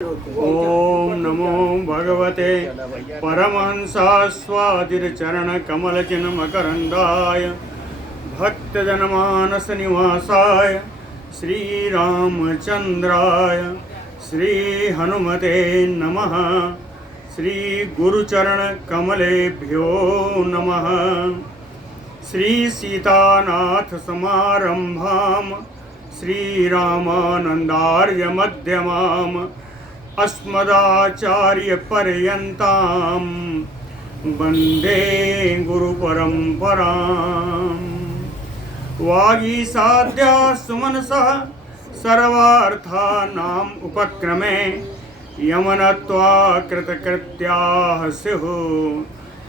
ओम नमो भगवते परमहंसास्वादिरचरणकमलचिन्मकरन्दाय भक्तजनमानसनिवासाय श्रीरामचन्द्राय श्रीहनुमते नमः। श्रीगुरुचरणकमलेभ्यो नमः। श्रीसीतानाथसमारम्भां श्रीरामानन्दार्यमध्यमाम् अस्मदाचार्यपर्यन्तां वन्दे गुरुपरम्पराम्। वागीसाद्या सुमनसः सर्वार्थानाम् उपक्रमे यमनत्वा कृतकृत्याः स्युः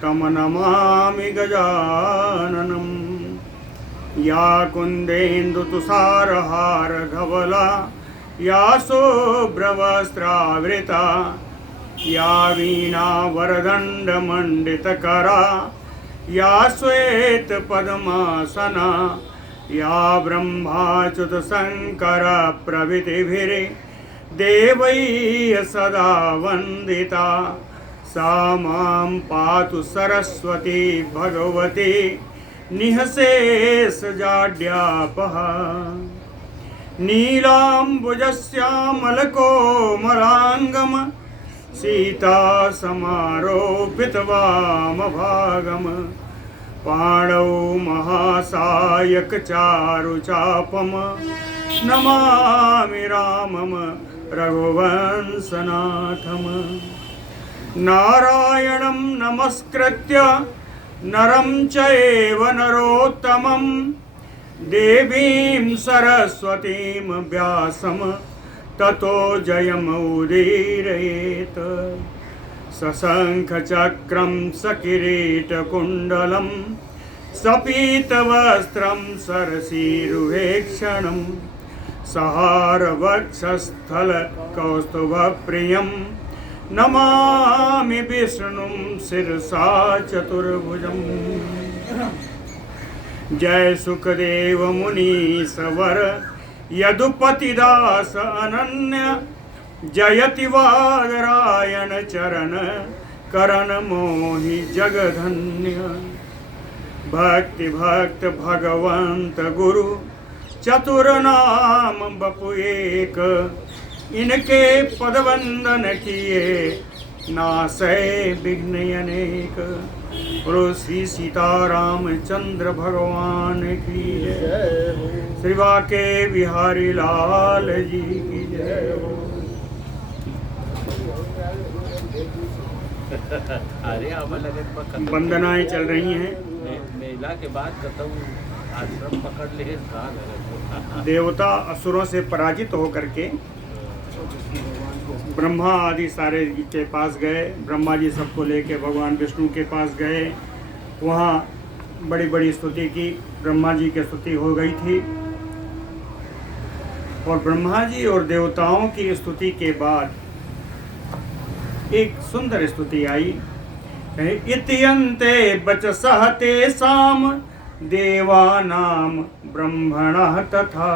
तं नमामि गजाननम्। या कुन्देन्दुतुषारहारधवला या शुभ्रवस्त्रावृता या वीणावरदण्डमण्डितकरा या श्वेतपद्मासना या ब्रह्माच्युतशङ्करप्रभृतिभिर्देवैः सदा वन्दिता सा मां पातु सरस्वती भगवती निःशेषजाड्यापहा। नीलाम्बुजश्यामलकोमलाङ्गं सीतासमारोपितवामभागं पाणौ महासायकचारुचापं नमामि रामं रघुवंशनाथम्। नारायणं नमस्कृत्य नरं चैव नरोत्तमं देवीं सरस्वतीं व्यासं ततो जयमुदीरयेत्। सशङ्खचक्रं सकिरीटकुण्डलं सपीतवस्त्रं सरसीरुहेक्षणं सहारवक्षस्थलकौस्तुभप्रियं नमामि विष्णुं शिरसा चतुर्भुजम्। जय सुखदेव मुनीश्वर यदुपतिदास अनन्य जयति वादरायण चरण करण मोहि जगधन्य। भक्ति भक्त भगवंत गुरु चतुर्नाम बपु एक इनके पदवंदन किए नासै विघ्न अनेक। बोलो श्री सीतारामचंद्र भगवान की जय। श्री बाके बिहारी लाल जी की जय। वंदनाएं चल रही हैं। मेला के बाद आश्रम पकड़ ले। देवता असुरों से पराजित होकर के ब्रह्मा आदि सारे के पास गए। ब्रह्मा जी सबको लेके भगवान विष्णु के पास गए। वहाँ बड़ी बड़ी स्तुति की। ब्रह्मा जी की स्तुति हो गई थी और ब्रह्मा जी और देवताओं की स्तुति के बाद एक सुंदर स्तुति आई। इत्यन्ते वचसः तेषां देवानां ब्रह्मणः तथा।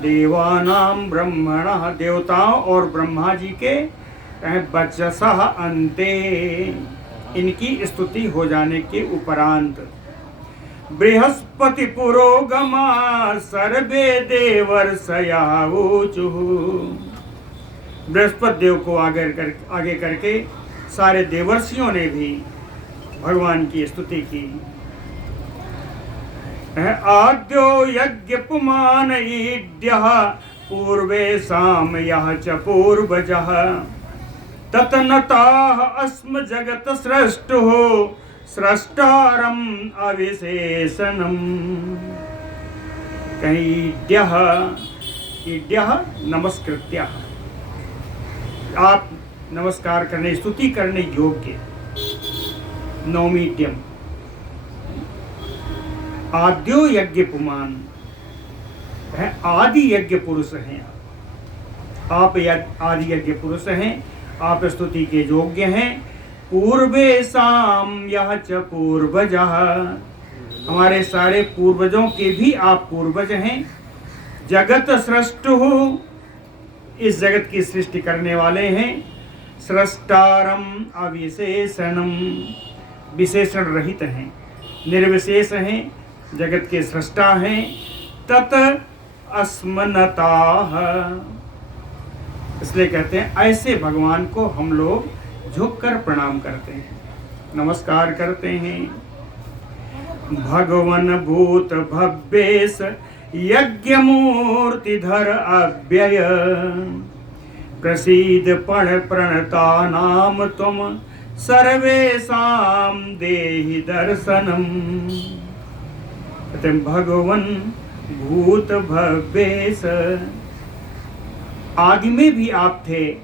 देवानां ब्रह्मणः देवताओं और ब्रह्मा जी के वचसः अन्ते इनकी स्तुति हो जाने के उपरांत बृहस्पति पुरोगमा सर्वे देवर्षया ऊचुः। बृहस्पति देव को आगे करके सारे देवर्षियों ने भी भगवान की स्तुति की। आद्यो यज्ञ पुमान ईड्यः पूर्वेशाम यः च पूर्वजः ततनताः अस्म जगत स्रष्टुः स्रष्टारम् अविशेषणम्। ईड्यः ईड्यः नमस्कृत्यः आप नमस्कार करने स्तुति करने योग्य नौमीड्यम। आद्यो यज्ञ पुमान है आदि यज्ञ पुरुष हैं। आप आदि यज्ञ पुरुष हैं। आप स्तुति के योग्य हैं। पूर्वेशाम यह च पूर्वजः हमारे सारे पूर्वजों के भी आप पूर्वज हैं। जगत सृष्टु इस जगत की सृष्टि करने वाले हैं। सृष्टारम अविशेषणम, विशेषण रहित हैं, निर्विशेष हैं, जगत के सृष्टा हैं। तत अस्मनताः, इसलिए कहते हैं ऐसे भगवान को हम लोग झुककर प्रणाम करते हैं, नमस्कार करते हैं। भगवन भूत भव्येश यज्ञ मूर्तिधर अव्यय, प्रसीद पण प्रणता नाम तुम सर्वेषां देहि दर्शनम। कहते हैं भगवन भूत भव्येश, आदि में भी आप थे,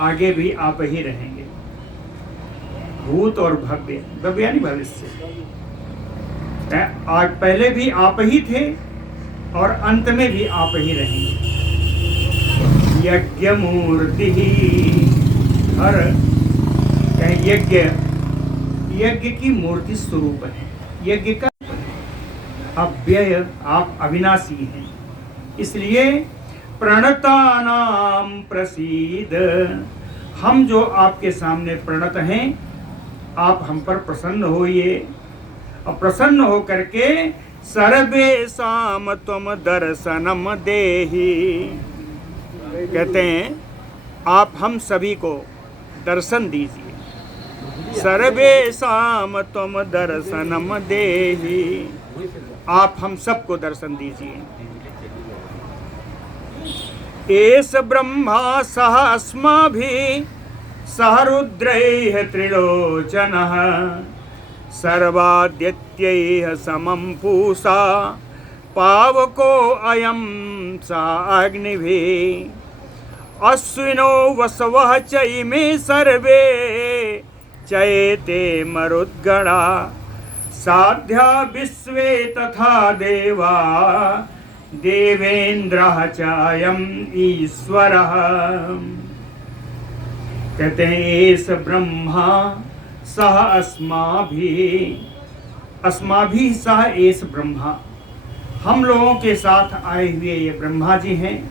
आगे भी आप ही रहेंगे। भूत और भव्य, भव्य यानी भविष्य, आज पहले भी आप ही थे और अंत में भी आप ही रहेंगे। यज्ञ मूर्ति हर, यज्ञ, यज्ञ की मूर्ति स्वरूप है, यज्ञ का अव्यय, आप अविनाशी हैं, इसलिए प्रणतानाम प्रसीद, हम जो आपके सामने प्रणत हैं, आप हम पर प्रसन्न होइए। और प्रसन्न हो करके सर्वेषां त्वं दर्शनम देहि, कहते हैं आप हम सभी को दर्शन दीजिए। सर्वेषां त्वं दर्शनम देहि, आप हम सबको दर्शन दीजिए। एष ब्रह्मा सह अस्माभिः सह रुद्रैः त्रिलोचनः, सर्वादित्यैः समं पूषा पावको अयं स अग्निभिः। अश्विनो वसवः चैमे सर्वे चैते मरुद्गणा, साध्या विश्वे तथा देवा देवेन्द्रः चायम् ईश्वरः। कहते हैं एष ब्रह्मा सह अस्माभिः, अस्माभिः सह एष ब्रह्मा, हम लोगों के साथ आए हुए ये ब्रह्मा जी हैं।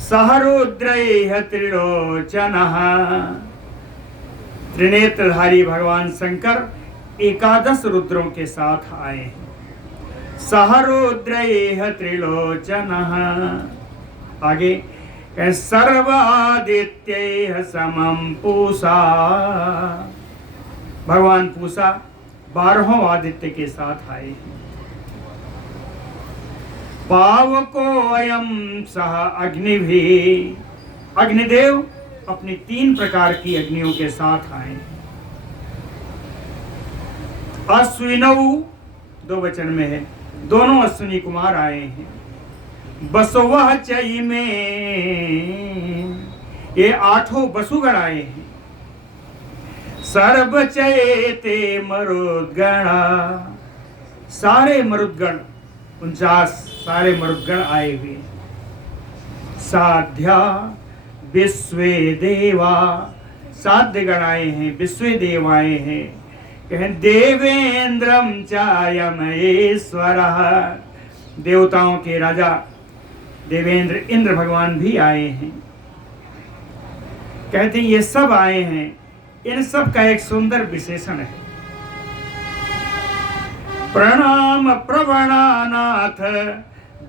सह रुद्रैः त्रिलोचनः, त्रिनेत्रधारी भगवान शंकर 11 रुद्रों के साथ आए हैं। सह रुद्रैः त्रिलोचनः, आगे सर्वादित्यैः समं पूषा, भगवान पूषा 12 आदित्य के साथ आए हैं। पावको अयं सह अग्निभिः, अग्निदेव अपनी 3 प्रकार की अग्नियों के साथ आए। अश्विनौ 2 वचन में है, दोनों अश्विनी कुमार आए हैं। बसवः चैमे, ये 8 बसुगण आए हैं। सर्व चैते मरुद्गणा, सारे मरुद्गण 49 सारे मरुद्गण आए हुए। साध्या विश्वे देवा, साध्य गण आए हैं, विश्वे देव आए हैं। कहें देवेंद्रम चायम ईश्वरः, देवताओं के राजा देवेंद्र इंद्र भगवान भी आए हैं। कहते हैं ये सब आए हैं, इन सब का एक सुंदर विशेषण है। प्रणाम प्रवणानाथ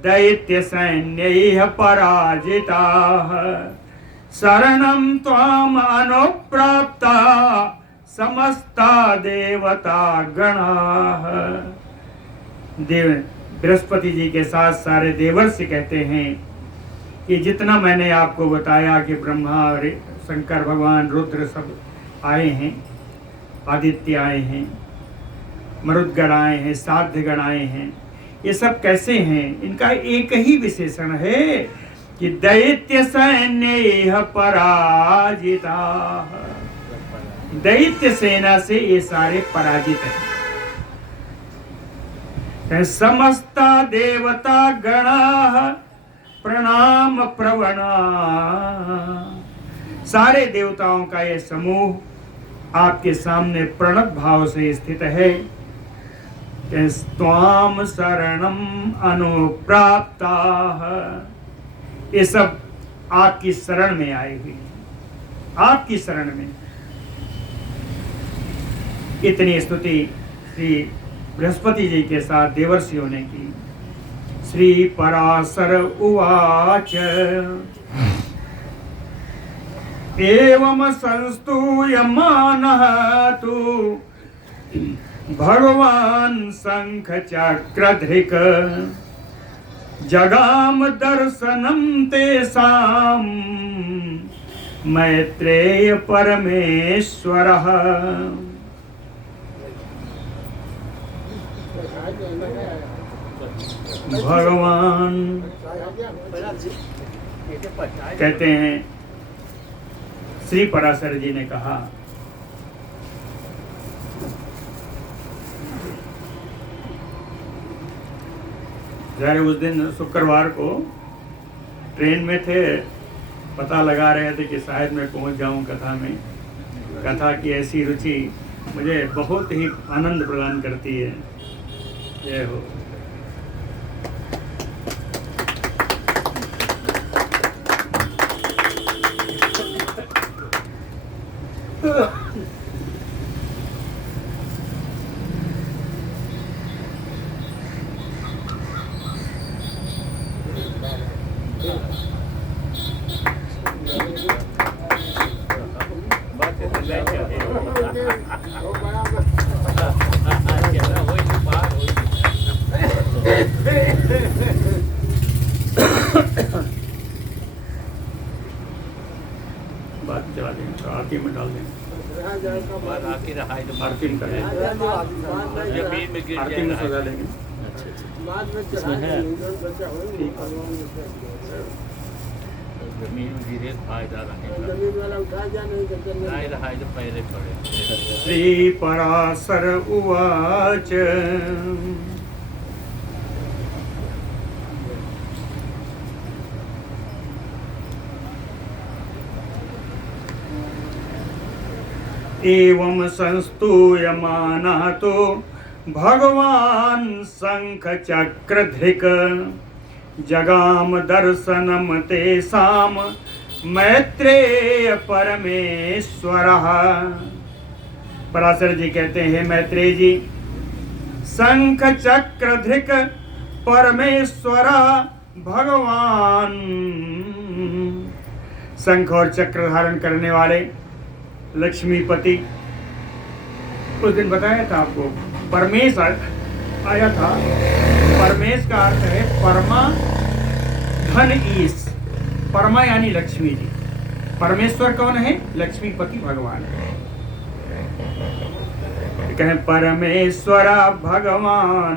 दैत्य सैन्यैः पराजिताः, शरणं त्वाम् अनुप्राप्ता समस्ता देवता गणाः। देव बृहस्पति जी के साथ सारे देवर्षि कहते हैं कि जितना मैंने आपको बताया कि ब्रह्मा और शंकर भगवान रुद्र सब आए हैं, आदित्य आए हैं, मरुद्गण आए हैं, साध्यगण आए हैं, ये सब कैसे हैं? इनका एक ही विशेषण है कि दैत्य सैन्यैः पराजिताः, दैत्य सेना से ये सारे पराजित हैं। समस्ता देवता गणाः प्रणाम प्रवणा, सारे देवताओं का ये समूह आपके सामने प्रणत भाव से स्थित है। त्वाम शरणम अनुप्राप्ताः, ये सब आपकी शरण में आए हुए हैं, आपकी शरण में। इतनी स्तुति श्री बृहस्पति जी के साथ देवर्षियों ने की। श्री पराशर उवाच एवं संस्तूयमानः तु भगवान् शंख चक्रधृक् जगाम दर्शनं तेषां मैत्रेय परमेश्वरः। भगवान कहते हैं, श्री पराशर जी ने कहा, जरा उस दिन शुक्रवार को ट्रेन में थे, पता लगा रहे थे कि शायद मैं पहुंच जाऊं कथा में। कथा की ऐसी रुचि मुझे बहुत ही आनंद प्रदान करती है। जय हो। बात चला देंगे तो आरती में डाल देंगे। आरती में करें, आरती में सजा देंगे। इसमें है जमीन गिरे फायदा नहीं रहा जो पहले पड़े। श्री पराशर उवाच एवं संस्तूयमानः तो भगवान् शंख चक्रधृक् जगाम दर्शनम तेषां मैत्रेय परमेश्वरः। पराशर जी कहते हैं, मैत्रेय जी, शंख चक्रधृक् परमेश्वर भगवान, शंख और चक्र धारण करने वाले लक्ष्मीपति। उस दिन बताया था आपको, परमेश आया था। परमेश का अर्थ है परमा धन ईश। परमा यानी लक्ष्मी जी। परमेश्वर कौन है? लक्ष्मीपति भगवान। कहें परमेश्वर भगवान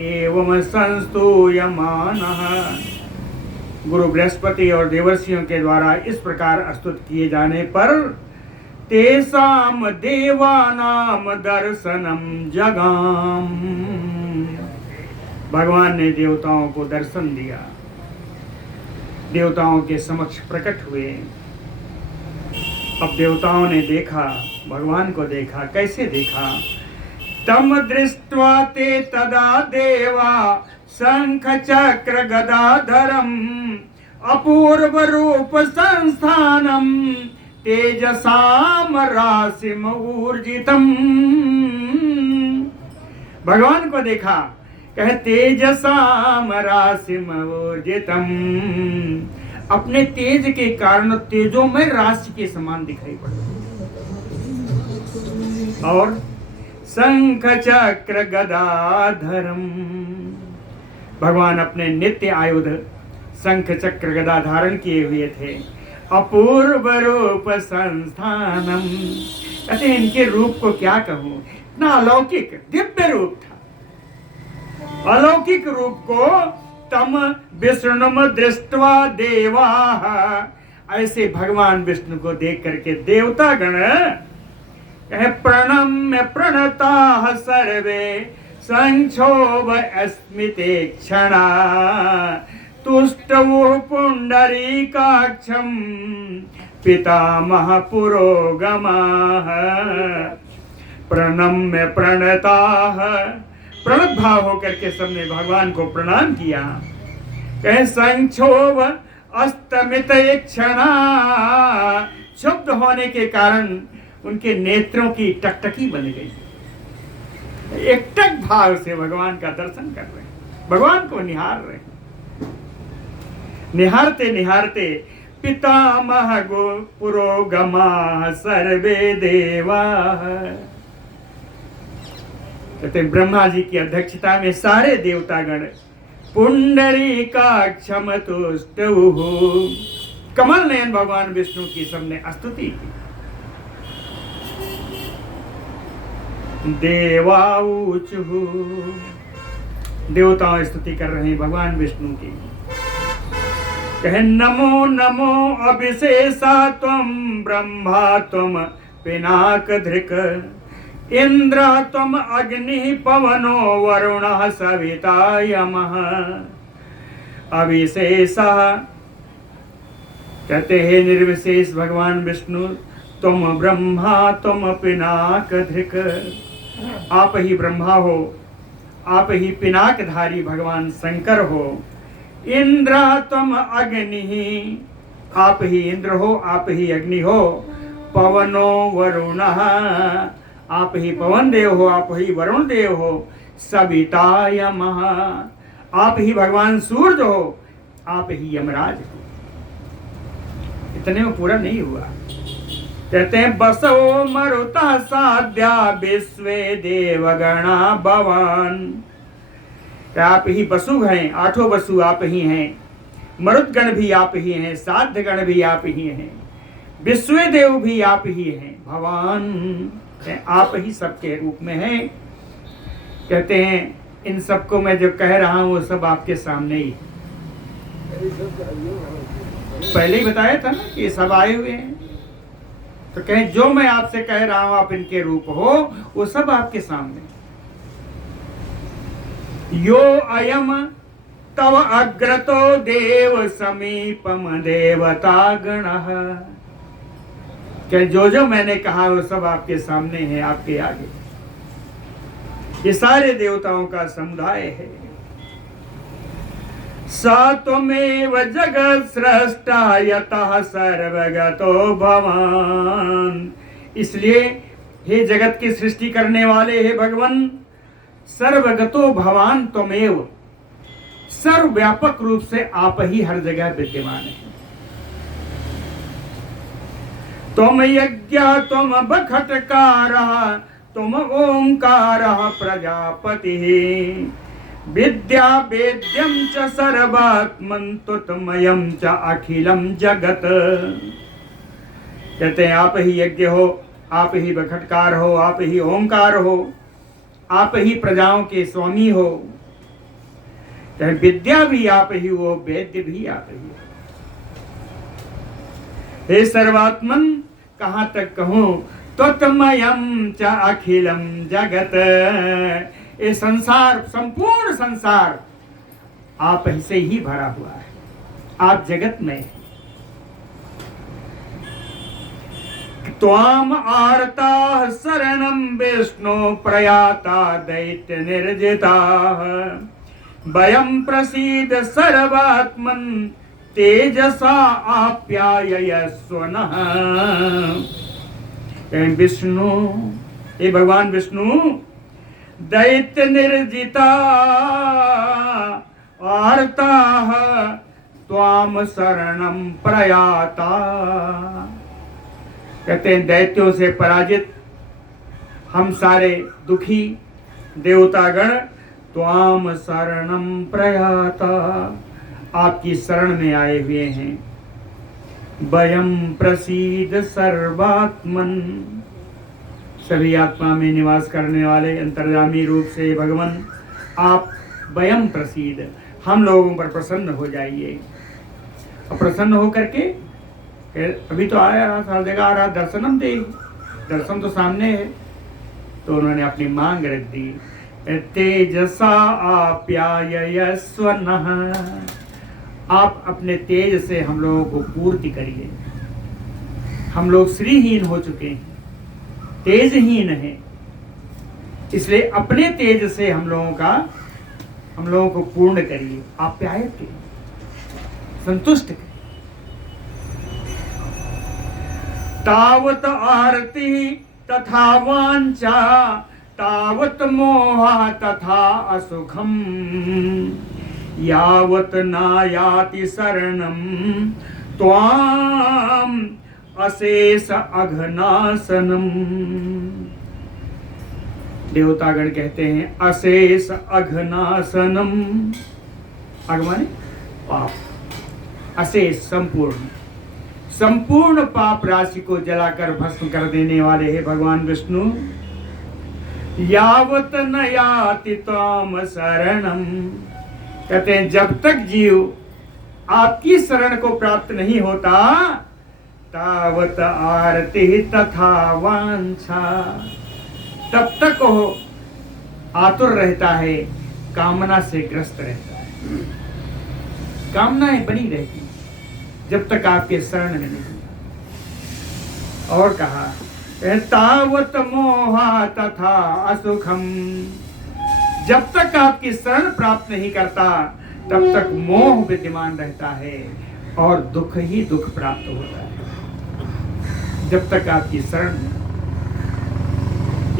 एवं संस्तूयमानः। गुरु बृहस्पति और देवर्षियों के द्वारा इस प्रकार स्तुत किए जाने पर तेषां देवानां दर्शनम जगाम, भगवान ने देवताओं को दर्शन दिया, देवताओं के समक्ष प्रकट हुए। अब देवताओं ने देखा, भगवान को देखा। कैसे देखा? तम दृष्ट्वा ते तदा देवा शंख चक्र गदाधरम अपूर्व रूप संस्थानम तेजसाम राशिम ऊर्जितम। भगवान को देखा, कहे तेजसाम राशिम ऊर्जितम, अपने तेज के कारण तेजोमय राशि के समान दिखाई पड़ता। और शंख चक्र गदाधरम, भगवान अपने नित्य आयुध शंख चक्र गदा धारण किए हुए थे। अपूर्व रूप संस्थानम, कहते हैं इनके रूप को क्या कहूं, इतना अलौकिक दिव्य रूप था। अलौकिक रूप को तम विष्णुम दृष्ट्वा देवा, ऐसे भगवान विष्णु को देख करके देवता गण कहे प्रणम्य प्रणताः सर्वे संक्षोभ अस्मिते क्षणा तुष्टवो पुंडरीकाक्षं पितामह पुरोगमाः। प्रणम्य प्रणताः, प्रणत भाव होकर के सबने भगवान को प्रणाम किया। कहे संक्षोभ अस्तमित क्षणा, क्षुब्ध होने के कारण उनके नेत्रों की टकटकी बन गई। एकटक भाव से भगवान का दर्शन कर रहे हैं, भगवान को निहार रहे हैं। निहारते निहारते पितामह गो पुरोगमा सर्वे देवा, कहते ब्रह्मा जी की अध्यक्षता में सारे देवतागण पुंडरीकाक्षम तुष्टुः, कमल नयन भगवान विष्णु की सबने स्तुति की। देवाऊचुः, देवताओं स्तुति कर रहे हैं भगवान विष्णु की। कहे नमो नमो अभिशेषा त्वं ब्रह्मा त्वं पिनाकधृक्, इंद्र त्वं अग्नि पवनो वरुणः सविता यमः। अविशेषः, कहते हैं निर्विशेष भगवान विष्णु, तुम ब्रह्मा तुम पिनाकधृक्, आप ही ब्रह्मा हो, आप ही पिनाकधारी भगवान शंकर हो। इंद्र तुम अग्नि, आप ही इंद्र हो, आप ही अग्नि हो। पवनो वरुणः, आप ही पवन देव हो, आप ही वरुण देव हो। सविता यमः, आप ही भगवान सूर्य हो, आप ही यमराज हो। इतने में पूरा नहीं हुआ, कहते हैं बसो मरुतः साध्या विश्वे देवगणा भवान, आप ही वसु हैं, आठों वसु आप ही हैं, मरुदगण भी आप ही हैं, साध्य गण भी आप ही हैं, विश्व देव भी आप ही हैं, भगवान आप ही सबके रूप में हैं। कहते हैं इन सबको मैं जो कह रहा हूं वो सब आपके सामने ही है। पहले ही बताया था ना कि ये सब आए हुए हैं, तो कहें जो मैं आपसे कह रहा हूं आप इनके रूप हो, वो सब आपके सामने। यो अयम तव अग्रतो देव समीपम देवता गणः, क्या जो मैंने कहा वो सब आपके सामने है, आपके आगे। ये सारे देवताओं का समुदाय है। स त्वमेव जगत् स्रष्टा यतः सर्वगतो भवान, इसलिए हे जगत की सृष्टि करने वाले हे भगवान, सर्वगतो भवान त्वमेव, सर्वव्यापक रूप से आप ही हर जगह विद्यमान है। तुम यज्ञ तुम बखटकारः तुम ओंकारः प्रजापतिः, विद्या वेद्यं च सर्वात्मन् तुतमयं च अखिलं जगत। कहते हैं आप ही यज्ञ हो, आप ही बखटकार हो, आप ही ओंकार हो, आप ही प्रजाओं के स्वामी हो। चाहे विद्या भी आप ही हो, वेद्य भी आप ही हो। हे सर्वात्मन, कहां तक कहूं, त्वतमयं च अखिलम जगत, ये संसार, संपूर्ण संसार आप ही से ही भरा हुआ है, आप जगत में। त्वाम आर्ता शरणं विष्णु प्रयाता दैत्य निर्जिता, वयं प्रसीद सर्वात्मन तेजसा आप्यायस्व नः। विष्णु, ये भगवान विष्णु, दैत्य निर्जिता आर्ताः त्वाम शरणं प्रयाता, कहते हैं दैत्यों से पराजित हम सारे दुखी देवतागण त्वाम शरणं प्रयाता, आपकी शरण में आए हुए हैं। वयं प्रसीद सर्वात्मन, सभी आत्मा में निवास करने वाले अंतर्यामी रूप से भगवान आप वयं प्रसीद, हम लोगों पर प्रसन्न हो जाइए। और प्रसन्न होकर के अभी तो आया रहा, हर जगह आ रहा, दर्शनम दे, दर्शन तो सामने है। तो उन्होंने अपनी मांग रख दी, तेजसा आप्यायस्व नः, आप अपने तेज से हम लोगों को पूर्ति करिए। हम लोग श्रीहीन हो चुके हैं, तेजहीन हैं, इसलिए अपने तेज से हम लोगों को पूर्ण करिए, आप्यायित करिए, संतुष्ट करिए। तावत आरती तथा वांछा तावत मोहा तथा असुखम यावत नायाति शरणम त्वाम अशेष अघनासनम। देवतागण कहते हैं अशेष अघनासनम। अघ माने पाप, अशेष संपूर्ण, संपूर्ण पाप राशि को जलाकर भस्म कर देने वाले हैं भगवान विष्णु। यावत न याति त्वाम शरणम, कहते हैं जब तक जीव आपकी शरण को प्राप्त नहीं होता तावत आरती तथा वांछा, तब तक वो आतुर रहता है, कामना से ग्रस्त रहता है, कामनाएं बनी रहती जब तक आपके शरण में नहीं। और कहा तावत मोहा तथा असुखम, जब तक आपकी शरण प्राप्त नहीं करता तब तक मोह विद्यमान रहता है और दुख ही दुख प्राप्त होता है जब तक आपकी शरण।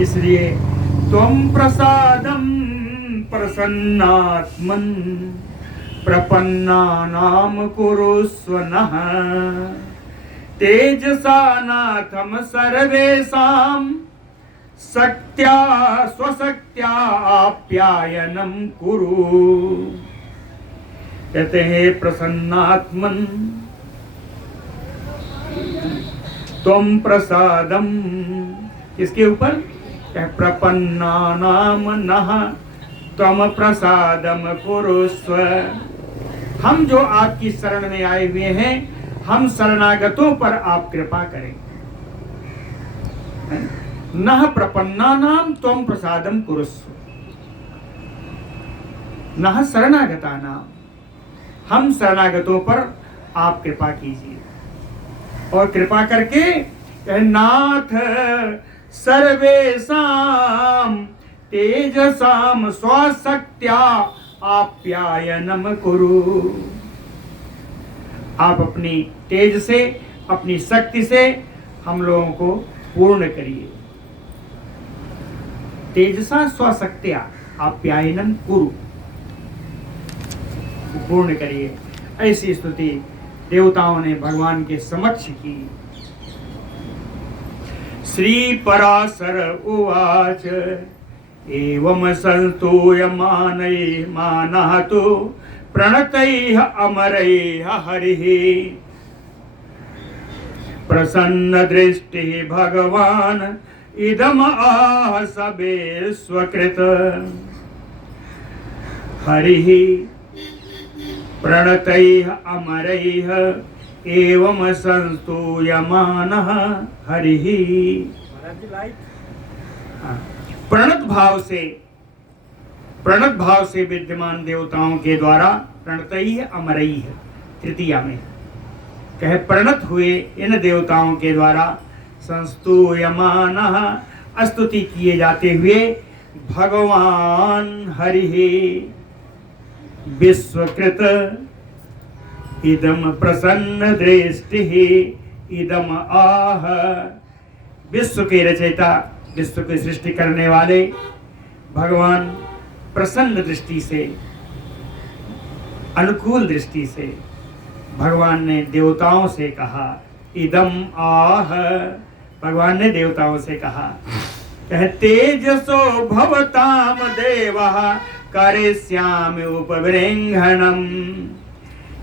इसलिए त्वं प्रसादं प्रसन्नात्मन प्रपन्नानां कुरुस्व नः तेजसा नाथम सर्वेषां शक्त्या स्वशक्त्या आप्यायनम कुरु। कहते हैं प्रसन्नात्मन त्वं प्रसादम, किसके ऊपर? प्रपन्नानाम नः त्वं प्रसादम कुरुस्व। हम जो आपकी शरण में आए हुए हैं, हम शरणागतों पर आप कृपा करें। नः प्रपन्नानाम त्वं प्रसादम कुरुस्व, नः शरणागतानाम, हम शरणागतों पर आप कृपा कीजिए। और कृपा करके नाथ सर्वेषां तेजसाम स्वशक्त्या आप्यायनम कुरु। आप अपनी तेज से, अपनी शक्ति से हम लोगों को पूर्ण करिए। तेजसा स्वशक्त्या आप्यायनम कुरु, पूर्ण करिए। ऐसी स्तुति देवताओं ने भगवान के समक्ष की। श्री पराशर उवाच एवं संस्तूयमानैः मानः तु प्रणतैः अमरैः हरिः प्रसन्न दृष्टिः भगवान् इदम आह सबे स्वकृत। हरिः प्रणतैः अमरैः एवं संस्तूयमानः हरिः। प्रणत भाव से विद्यमान देवताओं के द्वारा प्रणतैः अमरैः, तृतीया में कहे प्रणत हुए इन देवताओं के द्वारा संस्तूयमानः, स्तुति किए जाते हुए भगवान हरिः विश्वकृत इदम प्रसन्न दृष्टिः इदम आह। विश्व के रचयिता, विश्व की सृष्टि करने वाले भगवान प्रसन्न दृष्टि से, अनुकूल दृष्टि से भगवान ने देवताओं से कहा इदम आह। भगवान ने देवताओं से कहा तेजसो भवताम देवः करिष्यामि उपबृंहणम।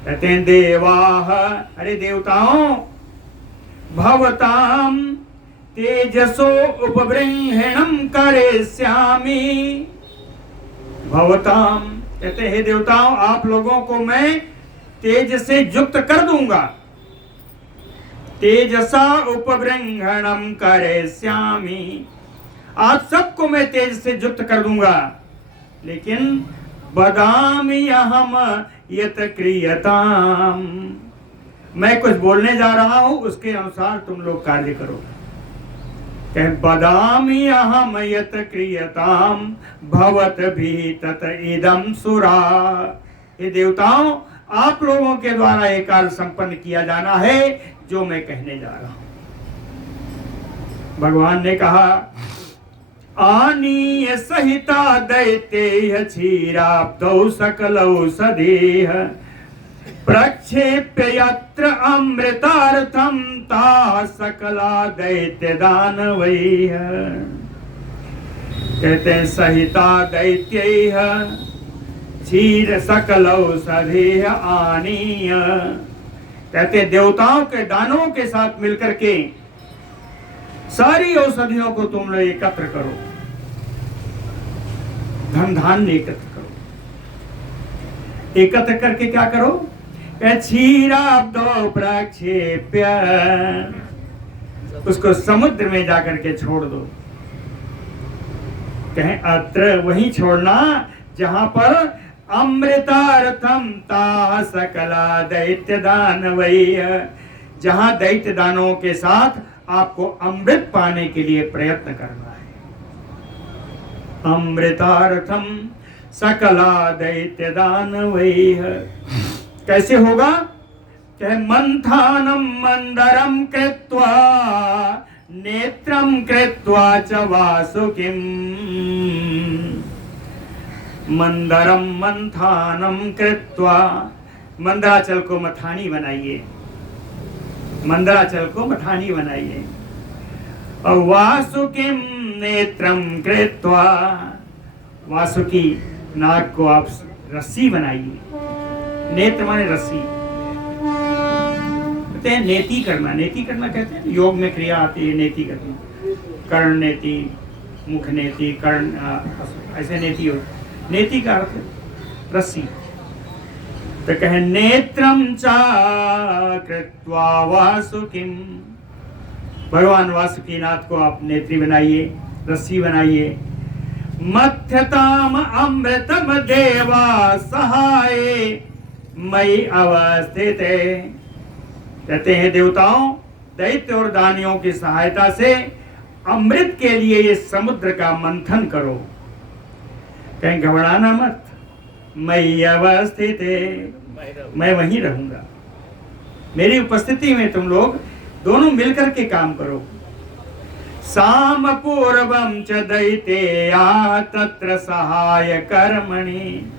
कहते हैं देवाः, अरे देवताओं, भवताम तेजसो उपबृंहणम करिष्यामि। भवताम कहते हैं देवताओं, आप लोगों को मैं तेज से युक्त कर दूंगा। तेजसा उपबृंहणम करिष्यामि, आप सबको मैं तेज से युक्त कर दूंगा। लेकिन बदामि अहम यत क्रियताम, मैं कुछ बोलने जा रहा हूं, उसके अनुसार तुम लोग कार्य करो। बदामि अहम यत क्रियताम भवत भी तत इदम सुरा। ये देवताओं, आप लोगों के द्वारा एक कार्य संपन्न किया जाना है जो मैं कहने जा रहा हूं। भगवान ने कहा आनीय सहिता दैतेय क्षीराब्दौ सकलौषधेः प्रक्षेप्य यत्र अमृतार्थं ता सकला दैत्य दानवैः। कहते हैं सहिता दैत्यैः क्षीर सकलौषधेः आनीय। कहते हैं देवताओं के दानवों के साथ मिलकर के सारी औषधियों को तुम लोग एकत्र करो, धन धान्य एकत्र करो। एकत्र करके क्या करो? क्षीराब्दौ प्रक्षेप्य, उसको समुद्र में जाकर के छोड़ दो। कहें अत्र वहीं छोड़ना जहां पर अमृतार्थम ता सकला दैत्य दानवैः, जहां दैत्य दानवों के साथ आपको अमृत पाने के लिए प्रयत्न करना है। अमृतार्थम सकला दैत्य दानवैः। कैसे होगा? कहे मंथानम मंदरम कृत्वा नेत्रम कृत्वा च वासुकिम। मंदरम मंथानम कृत्वा, मंदराचल को मथानी बनाइए, मंदराचल को मथानी बनाइए। और वासुकिम नेत्रम कृत्वा, वासुकी नाक को आप रस्सी बनाइए। नेत्र माने रस्सी, कहते हैं नेति करना। नेति करना कहते हैं योग में क्रिया आती है नेति करना। कर्ण नेति, मुख नेति, कर्ण ऐसे नेति हो। नेति का अर्थ रस्सी। तो कहे नेत्रम चा कृत्वा वासुकिम, भगवान वासुकीनाथ को आप नेत्री बनाइए, रस्सी बनाइए। मथ्यताम अमृतम देवा सहाय मई अवस्थित। कहते हैं देवताओं दैत्य और दानियों की सहायता से अमृत के लिए ये समुद्र का मंथन करो। कहीं घबराना मत, मैं अवस्थित है, मैं वहीं रहूंगा। मेरी उपस्थिति में तुम लोग दोनों मिलकर के काम करो। साम पूर्वम च दैतेया तत्र सहाय कर्मणि।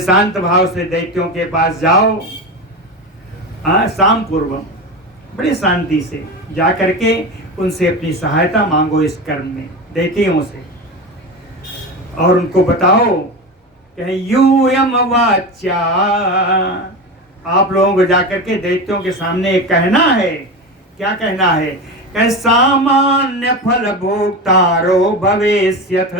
शांत भाव से दैत्यों के पास जाओ। साम पूर्वम, बड़ी शांति से जा करके उनसे अपनी सहायता मांगो इस कर्म में, दैत्यों से। और उनको बताओ कि यूयम वाच्या, आप लोगों को जाकर के दैत्यों के सामने कहना है। क्या कहना है? कि सामान्य फल भोक्तारो भवेष्यथ।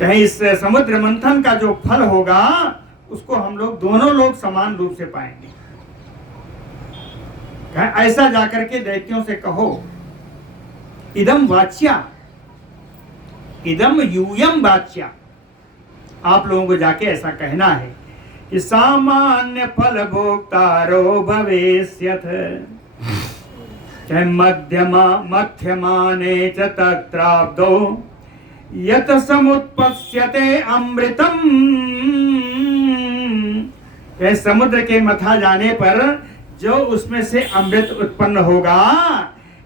कहीं इस समुद्र मंथन का जो फल होगा उसको हम लोग दोनों लोग समान रूप से पाएंगे। ऐसा जाकर के दैत्यों से कहो। इदम वाच्या, इदम यूयम वाच्या, आप लोगों को जाके ऐसा कहना है कि सामान्य फल भोक्तारो भवेष्यथ। मध्यमा मध्यमाने च तत्राब्दो यत समुत्पत्स्यते अमृतम। समुद्र के मथा जाने पर जो उसमें से अमृत उत्पन्न होगा,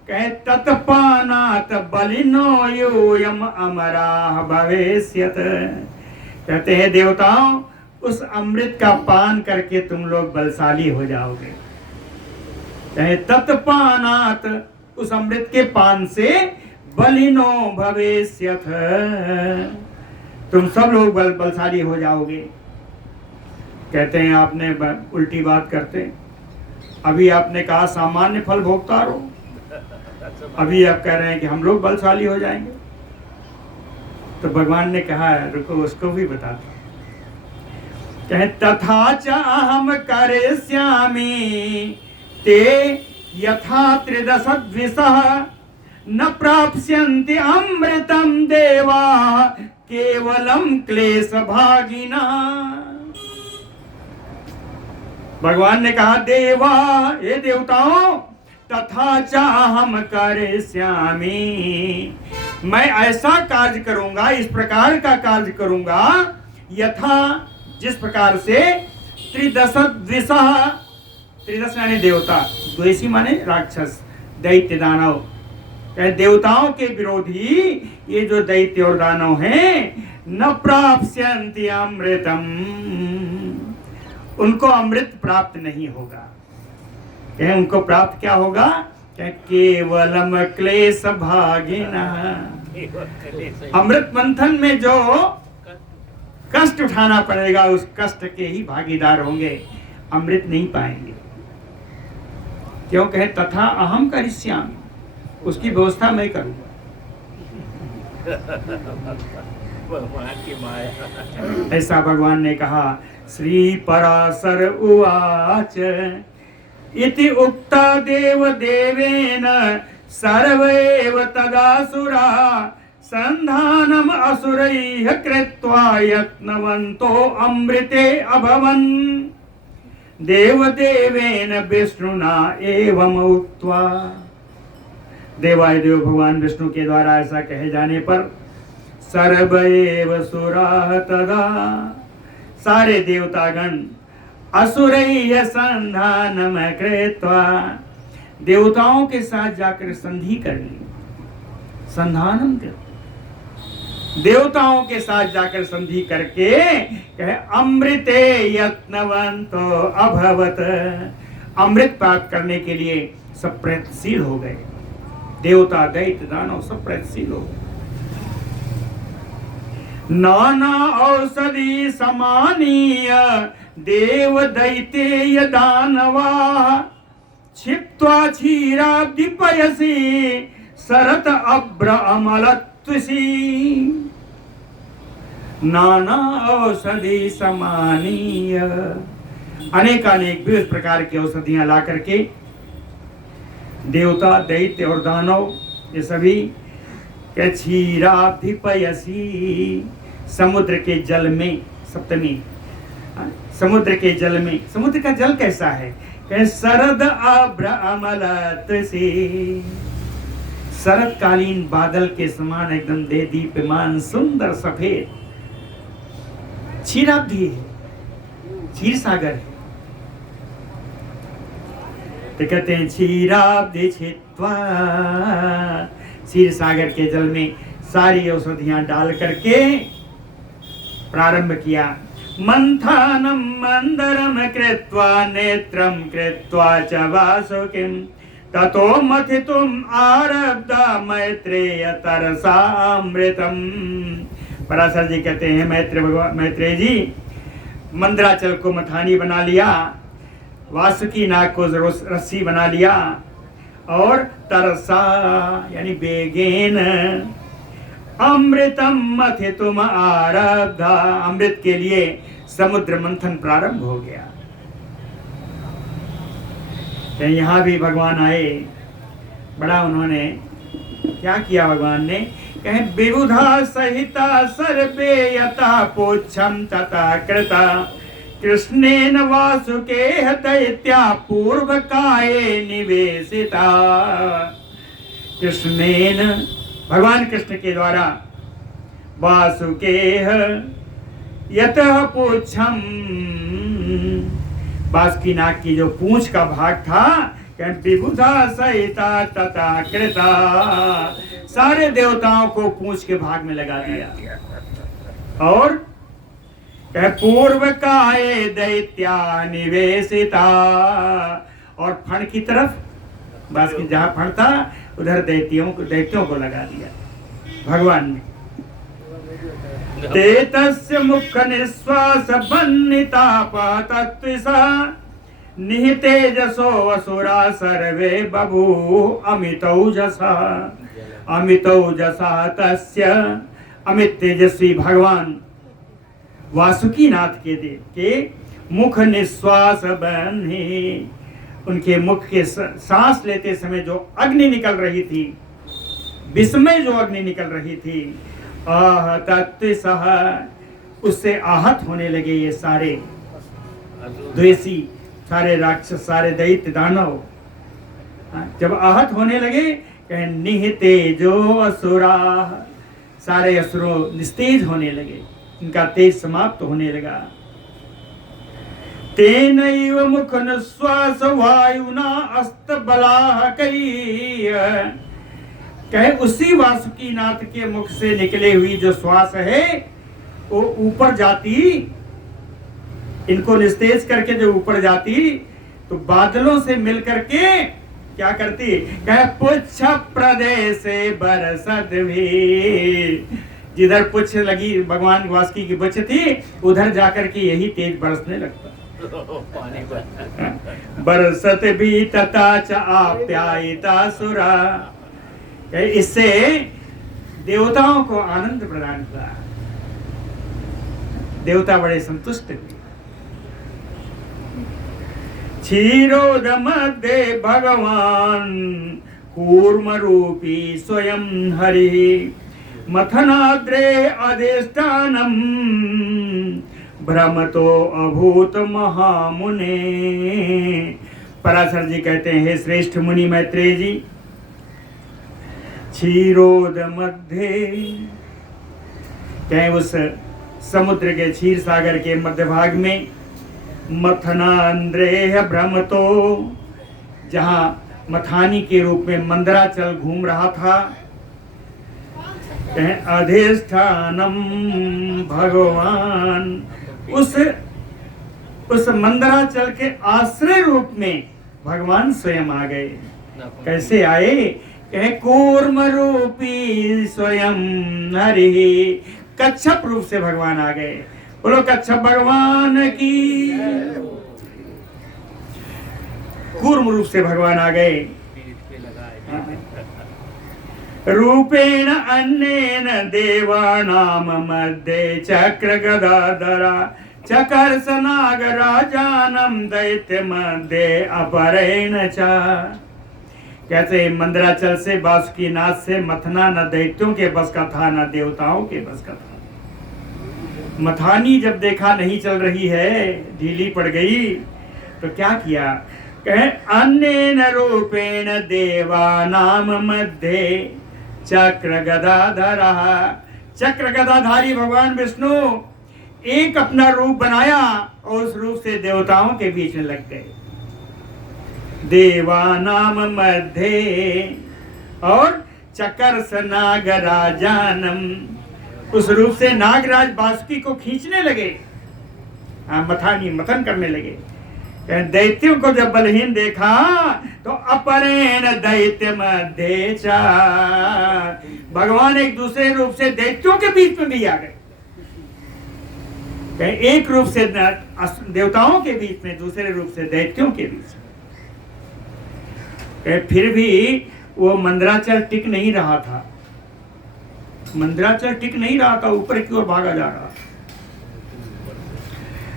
कहे तत्पानात बलिनो यूयम अमराः भवेष्यत। कहते हैं देवताओं उस अमृत का पान करके तुम लोग बलशाली हो जाओगे। कहे तत्पानात, उस अमृत के पान से बलिनो भवेष्यथ, तुम सब लोग बलशाली हो जाओगे। कहते हैं आपने उल्टी बात करते। अभी आपने कहा सामान्य फल भोगता रहो, अभी आप कह रहे हैं कि हम लोग बलशाली हो जाएंगे। तो भगवान ने कहा रुको उसको भी बताता। कहे तथा च अहम करिष्यामि ते यथा त्रिदशद्विषः न प्राप्स्यन्ति अमृतं देवा केवलम क्लेश भागिना। भगवान ने कहा देवा, ये देवताओं, तथा च अहम करिष्यामि, मैं ऐसा कार्य करूंगा, इस प्रकार का कार्य करूंगा, यथा, जिस प्रकार से त्रिदश द्विषः, त्रिदश यानी देवता, द्वेषी माने राक्षस, दैत्य दानव, देवताओं के विरोधी ये जो दैत्य और दानव हैं, न प्राप्स्यन्ति अमृतम, उनको अमृत प्राप्त नहीं होगा। कहें उनको प्राप्त क्या होगा? केवलम क्लेश भागिनः, अमृत मंथन में जो कष्ट उठाना पड़ेगा उस कष्ट के ही भागीदार होंगे, अमृत नहीं पाएंगे। क्यों? कहे तथा अहम करिष्यामि, उसकी व्यवस्था मैं करूंगा। ऐसा भगवान ने कहा। श्री पराशर उवाच इति उक्ता देव देवेन सर्वैव तदासुरा संधानम असुरैः कृत्वा यत्नवन्तो अमृते अभवन् देवदेवेन विष्णुना एवं उक्त्वा। देवादिदेव भगवान विष्णु के द्वारा ऐसा कहे जाने पर सर्वैव सुराः तदा, सारे देवतागण असुरैः संधानम कृत्वा, देवताओं के साथ जाकर संधि कर ली। संधानम कर, देवताओं के साथ जाकर संधि करके कहे अमृते यत्नवन्तो अभवत, अमृत प्राप्त करने के लिए सब प्रयत्नशील हो गए। देवता दैत्य दानव सब प्रयत्नशील हो गए। नाना औषधि समानीय देव दैत्य दानवा क्षिप्त्वा क्षीराब्धि पयसि सरत अभ्र अमलत्वसी। नाना औषधि समानीय, अनेकानेक विविध प्रकार की औषधियां ला करके देवता दैत्य और दानव ये सभी क्षीराब्धि पयसि, समुद्र के जल में, सप्तमी, समुद्र के जल में, समुद्र का जल कैसा है? कहे शरद अभ्र अमलत्वसी, शरदकालीन बादल के समान एकदम दे दीप्यमान सुंदर सफेद क्षीराब्धि है, क्षीर सागर है। तो कहते हैं क्षीराब्धि छित्त्वा, क्षीर सागर के जल में सारी औषधियां डाल करके प्रारंभ किया। मंथानम मंदरम कृत्वा नेत्रम कृत्वा च वासुकिम ततो मथितुम आरब्धा मैत्रेय तरसा अमृतम। पराशर जी कहते हैं मैत्रेय जी, मंदराचल को मथानी बना लिया, वासुकी नाग को रस्सी बना लिया और तरसा यानी बेगेन अमृतम मथितुम आरब्धा, अमृत के लिए समुद्र मंथन प्रारंभ हो गया। यहाँ भी भगवान आए, बड़ा उन्होंने क्या किया भगवान ने? कहे विबुधा सहिता सर्वे यथा पोच्छम तथा कृता कृष्णेन वासुके दैत्या पूर्व काये निवेशिता। कृष्णेन, भगवान कृष्ण के द्वारा वासुके यतः पूच्छम, बासुकी नाग की जो पूंछ का भाग था, विबुधा सहिता तथा कृता, सारे देवताओं को पूंछ के भाग में लगा दिया और पूर्व काये दैत्या निवेशिता, और फण की तरफ, बासुकी जहां फण था उधर दैत्यों को लगा दिया भगवान ने। ते तस्य मुख निश्वास बन्निता पातत्विषा निहितेजसो असुरा सर्वे बभू अमितौजसा। अमितौजसा तस्य, अमित तेजस्वी भगवान वासुकी नाथ के मुख निश्वास बन्ही, उनके मुख के सांस लेते समय जो अग्नि निकल रही थी, विस्मय जो अग्नि निकल रही थी, तत्सह, उससे आहत होने लगे ये सारे द्वेषी, सारे राक्षस, सारे दैत्य दानव। जब आहत होने लगे, कहे निहते जो असुरा, सारे असुरों निस्तेज होने लगे, इनका तेज समाप्त होने लगा। तेनैव मुख निश्वास वायुना अस्त बलाहकै कहे उसी वासुकीनाथ के मुख से निकले हुई जो श्वास है वो ऊपर जाती, इनको निस्तेज करके जो ऊपर जाती तो बादलों से मिल करके क्या करती, कहे पुच्छ प्रदेश बरसत भी, जिधर पुच्छ लगी भगवान वासुकी की पुच्छ थी उधर जाकर के यही तेज बरसने लगता। बरसत भी तथा च आप्यायिता सुरा, इससे देवताओं को आनंद प्रदान किया, देवता बड़े संतुष्ट हुए। क्षीरोद मध्य भगवान कूर्म रूपी स्वयं हरि, मथनाद्रे अधिष्ठानम भ्रमतो अभूत महामुने। पराशर जी कहते हैं, हे श्रेष्ठ मुनि मैत्रेय जी, क्षीरोद मध्य, कहें उस समुद्र के क्षीर सागर के मध्य भाग में, मथनांद्रेह भ्रमतो, जहां मथानी के रूप में मंदराचल घूम रहा था, अधिष्ठानम भगवान, उस मंदराचल के आश्रय रूप में भगवान स्वयं आ गए। कैसे आए, कहे कूर्म रूपी स्वयं हरि, कच्छप रूप से भगवान आ गए। बोलो कच्छप भगवान की। कूर्म रूप से भगवान आ गए। रूपेण अन्येन देवानाम मध्ये चक्र गदाधरा, चकर्ष नागराजानम दैत्य मध्ये अपरेण च। कहते मंदराचल से, वासुकीनाथ से मथना न दैत्यों के बस का था न देवताओं के बस का था। मथानी जब देखा नहीं चल रही है, ढीली पड़ गई, तो क्या किया, कहे अन्येन रूपेण देवानाम मध्ये चक्र गदाधरा, चक्र गदाधारी भगवान विष्णु एक अपना रूप बनाया और उस रूप से देवताओं के बीच में लग गए। देवानाम मध्ये, और चकर्ष नागराजानम, उस रूप से नागराज वासुकी को खींचने लगे, मथन करने लगे। दैत्यों को जब बलहीन देखा तो अपरेण दैत्य मध्ये च, भगवान एक दूसरे रूप से दैत्यों के बीच में भी आ गए। एक रूप से देवताओं के बीच में, दूसरे रूप से दैत्यों के बीच में। फिर भी वो मंदराचल टिक नहीं रहा था, मंदराचल टिक नहीं रहा था, ऊपर की ओर भागा जा रहा।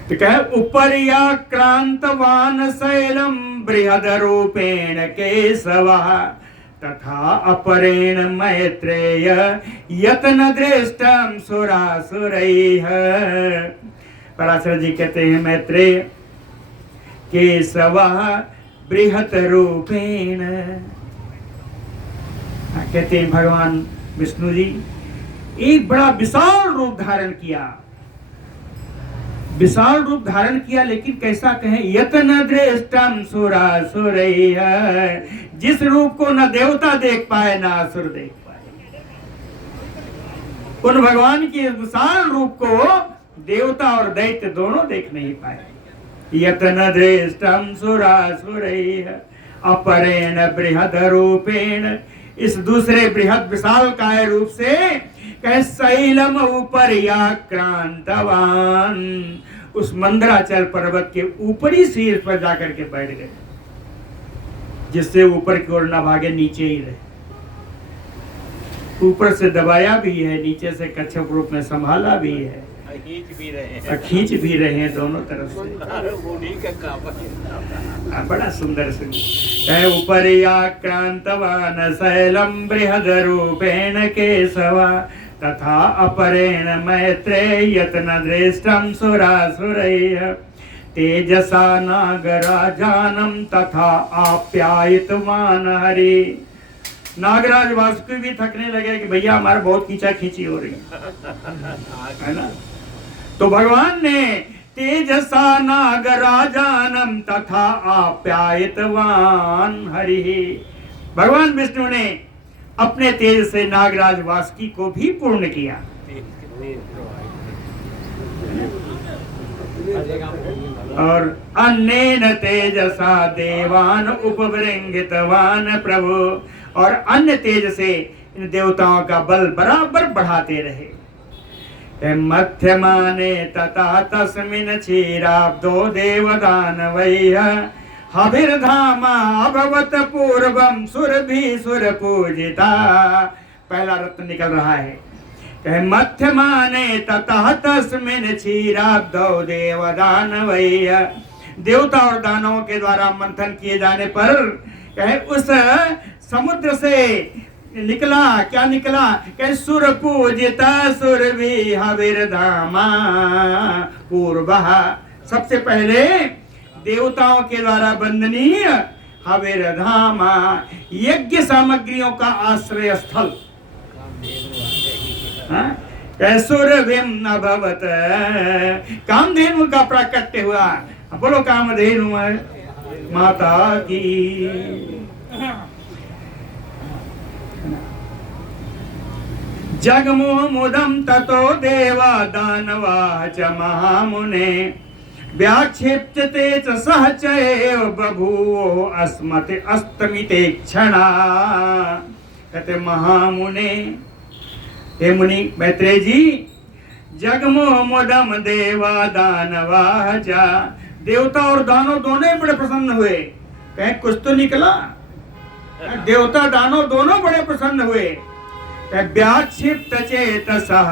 तो कहे उपरियाक्रांतवान शैलम बृहद रूपेण केशवः, तथा अपरेण मैत्रेय यत्न दृष्टम सुरासुरैः। पराशर जी कहते हैं, मैत्रेय केशवः बृहत रूपेण, कहते हैं भगवान विष्णु जी एक बड़ा विशाल रूप धारण किया, विशाल रूप धारण किया, लेकिन कैसा कहें, यत्न दृष्टम सुरासुरैः, जिस रूप को न देवता देख पाए न असुर देख पाए। उन भगवान के विशाल रूप को देवता और दैत्य दोनों देख नहीं पाए। यत्न दृष्टम सुरासुरैः अपरेण बृहद रूपेण, इस दूसरे बृहद विशाल काय रूप से कहे शैलम उपरियाक्रांतवान, उस मंदराचल पर्वत के ऊपरी शीर्ष पर जाकर के बैठ गए, जिससे ऊपर की ओर न भागे, नीचे ही रहे। ऊपर से दबाया भी है, नीचे से कच्छप रूप में संभाला भी है, खींच भी रहे हैं दोनों तरफ से। बड़ा सुंदर सुंदर। उपरियाक्रांतवान शैलम बृहद रूपेण केशवा, तथा अपरेण मैत्रेय यत्न दृष्टम सुरासुरैः, तेजसा नागराजानम तथा आप्यायितवान हरि। नागराज वासुकी भी थकने लगे कि भैया हमारा बहुत खींचा खींची हो रही है ना। तो भगवान ने तेजसा नागराजानम तथा आप्यायितवान हरि, भगवान विष्णु ने अपने तेज से नागराज वासुकी को भी पूर्ण किया। और अन्येन तेजसा देवान उपवृंगितवान प्रभु, और अन्य तेज से इन देवताओं का बल बराबर बढ़ाते रहे। मध्यमाने तथा तस्मिन् क्षीराब्दो देवदानवैः हविर्धामा अभवत पूर्वम सुरभि सुर पूजिता। पहला रत्न निकल रहा है। मध्यमाने ततः तस्मिन् क्षीराब्दो देवदानवैः, देवता और दानवों के द्वारा मंथन किए जाने पर उस समुद्र से निकला, क्या निकला? सुर पूजिता सुरभि हविर्धामा पूर्वः, सबसे पहले देवताओं के द्वारा वंदनीय हविर्धामा, यज्ञ सामग्रियों का आश्रय स्थल। सुरभिम अभवत, कामधेनु का प्राकट्य हुआ। बोलो कामधेनु माता की। जगमोह मुदम ततो देवा दानवा च महामुने व्याक्षिप्यते च सहचैव बभूवो अस्मत् अस्तमिते क्षणा। कहते महामुने, हे मुनि मैत्रेय जी, जगमोह मुदम देवा दानवा च, देवता और दानव दोनों बड़े प्रसन्न हुए। कहे कुछ तो निकला। देवता दानव दोनों बड़े प्रसन्न हुए। व्याक्षिप्त चेतसः,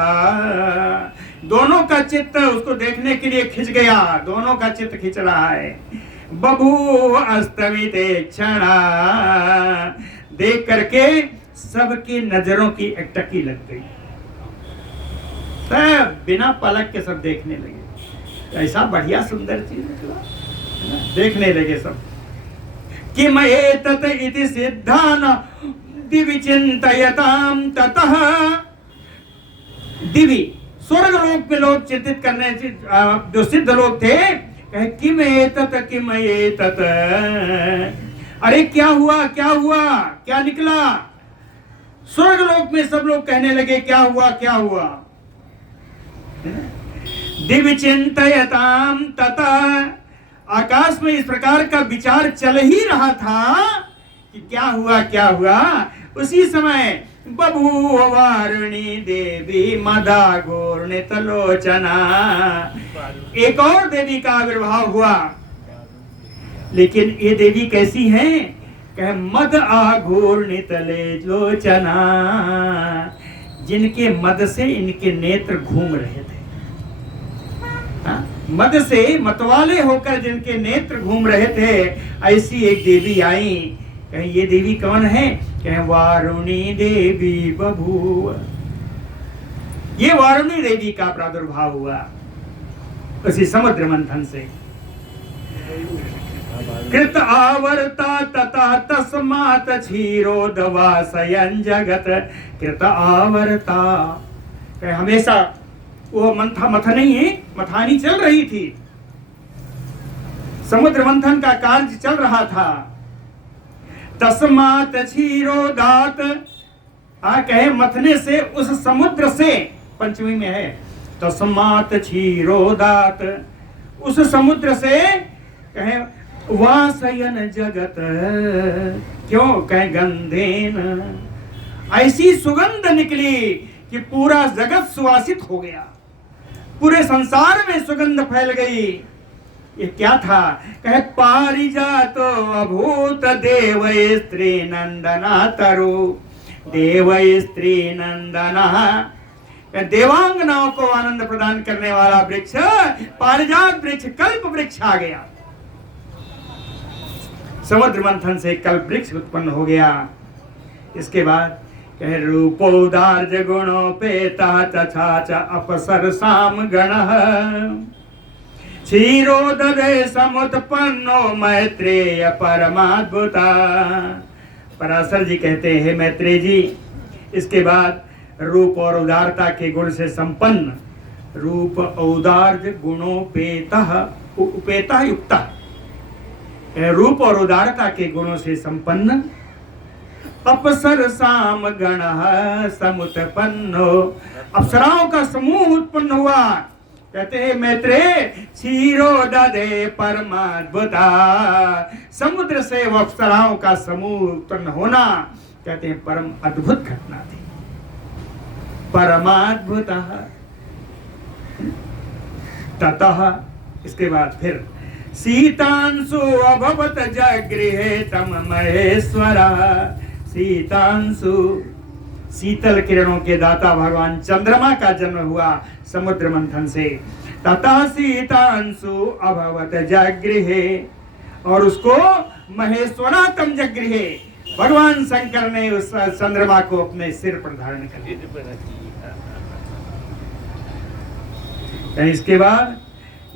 दोनों का चित्त उसको देखने के लिए खिंच गया, दोनों का चित्त खिंच रहा है। बभूव अस्तमिते क्षणा, देख करके सबकी नजरों की एकटकी लग गई। सब बिना पलक के सब देखने लगे। ऐसा बढ़िया सुंदर चीज निकला, देखने लगे सब। किम एतत् इति सिद्धान दिवि चिंतयताम ततः, दिवि स्वर्ग लोक में लोग चिंतित करने, जो सिद्ध लोग थे, कहे किम एतत् किम एतत्, अरे क्या हुआ क्या हुआ, क्या निकला? स्वर्ग लोक में सब लोग कहने लगे क्या हुआ क्या हुआ। दिव्य चिंतयताम ततः, आकाश में इस प्रकार का विचार चल ही रहा था कि क्या हुआ क्या हुआ। उसी समय बभूव वारुणी देवी मदा घूर्णितलोचना, एक और देवी का आविर्भाव हुआ। लेकिन ये देवी कैसी हैं? कहे मद आघूर्णितले लोचना, जिनके मद से इनके नेत्र घूम रहे थे। मद से मतवाले होकर जिनके नेत्र घूम रहे थे, ऐसी एक देवी आई। कहे ये देवी कौन है? कहे वारुणी देवी बभूव। ये वारुणी देवी का प्रादुर्भाव हुआ उसी समुद्र मंथन से। कृत आवर्ता तथा तस्मात् क्षीरोदवासयन् जगत। कृत आवर्ता, कहे हमेशा वो मथनी है, मथानी चल रही थी, समुद्र मंथन का कार्य चल रहा था। तस्मात् क्षीरोदात, कहे मथने से, उस समुद्र से, पंचमी में है, तस्मात् क्षीरोदात, उस समुद्र से कहे वासयन जगत, क्यों? कहे गंधेन, ऐसी सुगंध निकली कि पूरा जगत सुवासित हो गया, पूरे संसार में सुगंध फैल गई। ये क्या था? कहे पारिजातो अभूत देव स्त्री नंदना तरु, देव स्त्री नंदना, देवांगनाओं को आनंद प्रदान करने वाला वृक्ष, पारिजात वृक्ष, कल्प वृक्ष आ गया। समुद्र मंथन से कल्प वृक्ष उत्पन्न हो गया। इसके बाद कहे रूपोदार्ज गुणोपेता तथा च अपसर साम गणः, क्षीरोदधे समुत्पन्नो मैत्रेय परमाद्भुता। पराशर जी कहते हैं मैत्रेय जी, इसके बाद रूप और उदारता के गुण से संपन्न, रूप औदार्य गुणोपेतः, उपेता युक्ता, रूप और उदारता के गुणों से संपन्न, अप्सर साम गण समुत्पन्नो, अप्सराओं का समूह उत्पन्न हुआ। कहते हैं मैत्रेय क्षीरो दधे परमाद्भुता, समुद्र से वो अप्सराओं का समूह उत्पन्न होना कहते हैं परम अद्भुत घटना थी, परमाद्भुता। ततः इसके बाद फिर सीतांशु अभवत जगृहे तम महेश्वरा, सीतांशु शीतल किरणों के दाता भगवान चंद्रमा का जन्म हुआ समुद्र मंथन से। तथा सीतांशु अभवत जगृहे, और उसको महेश्वरा तम जगृहे, भगवान शंकर ने उस चंद्रमा को अपने सिर पर धारण कर लिया। इसके बाद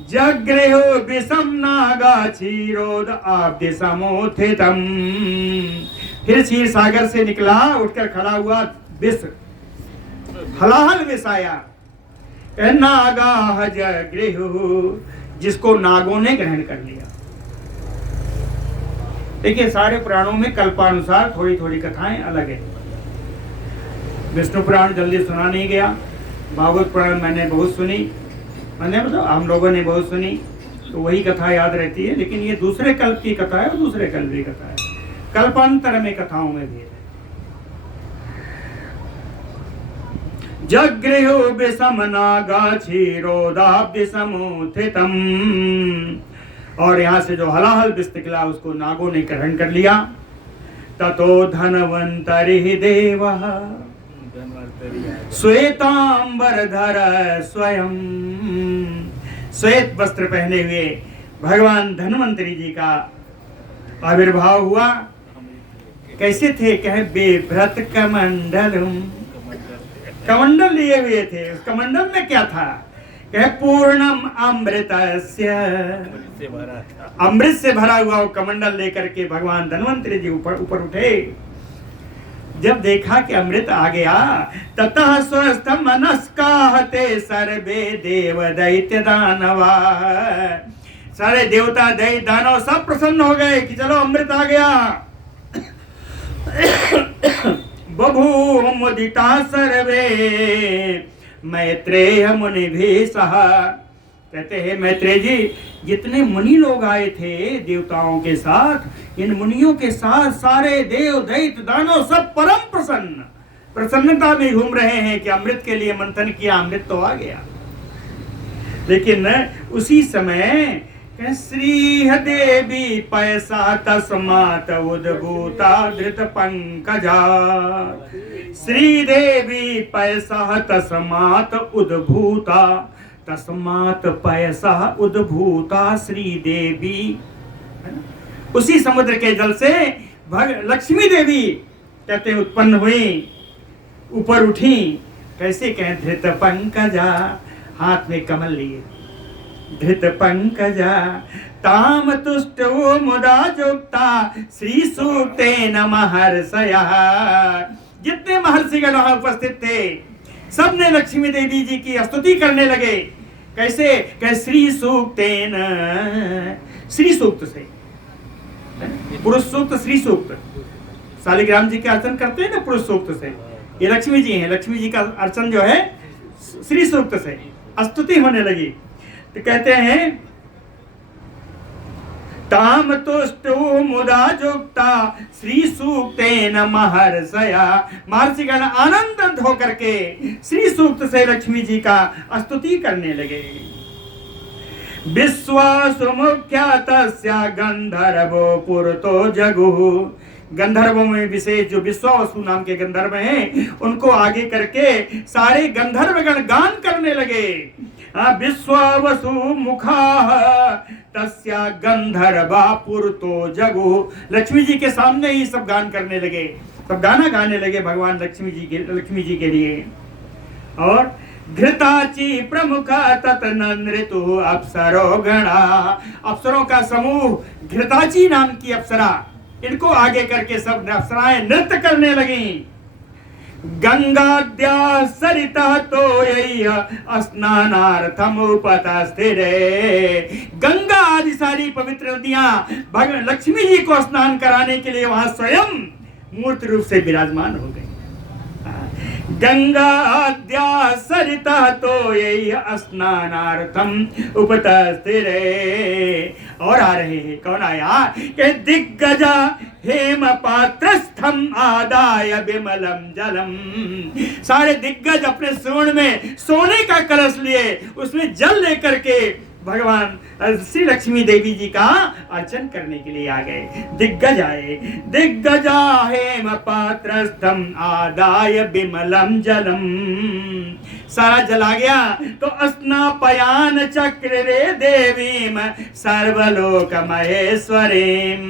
जगृहो विषम नागा क्षीरोद आब्दि समोत्थितम, फिर क्षीर सागर से निकला, उठकर खड़ा हुआ विष, हलाहल विष आया। नागा जगृहो, जिसको नागों ने ग्रहण कर लिया। देखिए सारे पुराणों में कल्पानुसार थोड़ी थोड़ी कथाएं अलग है। विष्णु पुराण जल्दी सुना नहीं गया, भागवत पुराण मैंने बहुत सुनी, मैंने मतलब हम लोगों ने बहुत सुनी, तो वही कथा याद रहती है। लेकिन ये दूसरे कल्प की कथा है और दूसरे कल्प की कथा है, कल्पांतर में कथाओं में भेद है। जगृहो विषम नागा क्षीरोदाब्धि समुत्थितम, और यहाँ से जो हलाहल विष निकला उसको नागों ने ग्रहण कर लिया। ततो धनवंतरि देवः श्वेतांबरधर स्वयं, श्वेत वस्त्र पहने हुए भगवान धन्वंतरी जी का आविर्भाव हुआ। कैसे थे? कहे बेभ्रत कमंडलम, कमंडल लिए हुए थे। उस कमंडल में क्या था? कहे पूर्णम अमृतस्य, अमृत से भरा हुआ वो कमंडल लेकर के भगवान धन्वंतरी जी ऊपर उठे। जब देखा कि अमृत आ गया, ततः स्वस्थ मनस्काः ते सर्वे देव दैत्य दानवा, सारे देवता दैत्य दानव सब प्रसन्न हो गए कि चलो अमृत आ गया। बभूव मुदिता सर्वे मैत्रेय मुनि भी सह, कहते हैं मैत्रेय जी जितने मुनि लोग आए थे देवताओं के साथ, इन मुनियों के साथ सारे देव दैत्य दानव सब परम प्रसन्न, प्रसन्नता में घूम रहे हैं कि अमृत के लिए मंथन किया, अमृत तो आ गया। लेकिन उसी समय श्री देवी पैसा तस्मात उद्भूता धृत पंकजा, श्री देवी पैसा तस्मात उद्भूता, तस्मात पैसा उद्भूता श्री देवी। उसी समुद्र के जल से लक्ष्मी देवी कहते उत्पन्न हुई, ऊपर उठी। कैसे कहें? धृत पंकजा, हाथ में कमल लिए, धृत पंकजा ताम तुष्ट मुदा जुक्ता श्री सूक्तेन महर्षया। जितने महर्षिगण वहां उपस्थित थे सबने लक्ष्मी देवी जी की स्तुति करने लगे। कैसे? कह श्री सूक्तेन, श्री सूक्त से, पुरुष सूक्त श्री सूक्त, शालिग्राम जी के अर्चन करते हैं ना पुरुष सूक्त से, ये लक्ष्मी जी हैं, लक्ष्मी जी का अर्चन जो है श्री सूक्त से स्तुति होने लगी। तो कहते हैं ताम तुष्टु मुदा जुक्ता श्री सूक्तेन महर्षया, महर्षिगण आनंदित होकर के श्री सूक्त से लक्ष्मी जी का स्तुति करने लगे। विश्वासु मुख्यातस्या गंधर्वो पुरतो जगुः, गंधर्वों में विशेष जो विश्वावसु नाम के गंधर्व हैं उनको आगे करके सारे गंधर्वगण गान करने लगे। विश्वावसु मुखाः तस्या गंधर्वा पुरतो जगुः, लक्ष्मी जी के सामने ही सब गान करने लगे, सब गाना गाने लगे भगवान लक्ष्मी जी के लिए। और घृताची प्रमुख ततनृतु अप्सरो गणा, अप्सरों का समूह घृताची नाम की अप्सरा, इनको आगे करके सब अप्सराएं नृत्य करने लगी। गंगाद्या सरिता तो स्नानार्थम उपतस्थिरे, गंगा आदि सारी पवित्र नदियां भगवान लक्ष्मी जी को स्नान कराने के लिए वहां स्वयं मूर्त रूप से विराजमान हो गई। गंगा आद्या सरिता तो यही स्नानार्थम उपतस्थिरे। और आ रहे हैं, कौन आया कि दिग्गजा हेम पात्रस्थम आदाय विमलम जलम। सारे दिग्गज अपने स्वर्ण में सोने का कलश लिए उसमें जल लेकर के भगवान श्री लक्ष्मी देवी जी का अर्चन करने के लिए आ गए। दिग्गज आए, दिग्गजा हेम पात्रस्थम आदाय विमलम जलम। सारा जल आ गया तो स्नापयान चक्र रे देवीम सर्वलोक महेश्वरीम।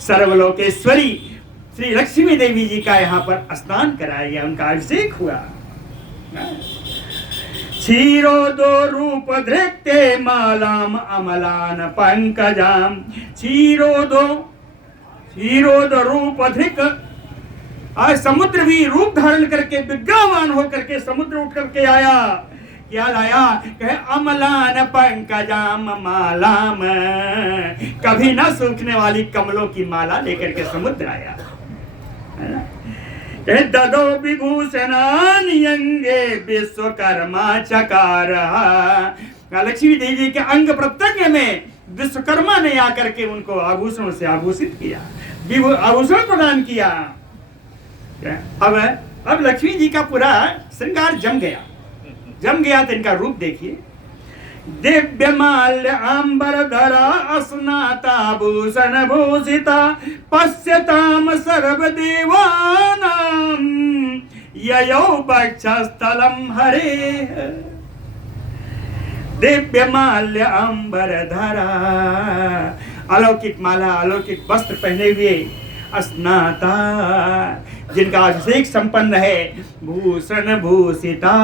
सर्वलोकेश्वरी श्री लक्ष्मी देवी जी का यहाँ पर स्नान कराया गया, उनका अभिषेक हुआ। क्षीरोदो रूप धृत्ते मालाम अमलान पंकजाम। क्षीरोदो रूप धृक, आज समुद्र भी रूप धारण करके विग्रहवान होकर के समुद्र उठ करके आया। क्या लाया? कहे अमलान पंकजाम मालाम, कभी ना सूखने वाली कमलों की माला लेकर के समुद्र आया। ददो विभूषणानि अंगे विश्वकर्मा चकार। लक्ष्मी देवी जी के अंग प्रत्यंग में विश्वकर्मा ने आकर के उनको आभूषणों से आभूषित किया, आभूषण प्रदान किया। अब लक्ष्मी जी का पूरा श्रृंगार जम गया तो इनका रूप देखिए। दिव्य माल्य अंबर धरा स्नाता भूषण भूषिता पश्यताम सर्वदेवानाम ययो वक्षस्थलम हरे। दिव्य माल्य अंबर धरा, अलौकिक माला अलौकिक वस्त्र पहने हुए स्नाता, जिनका अभिषेक संपन्न है, भूषण भूषिता,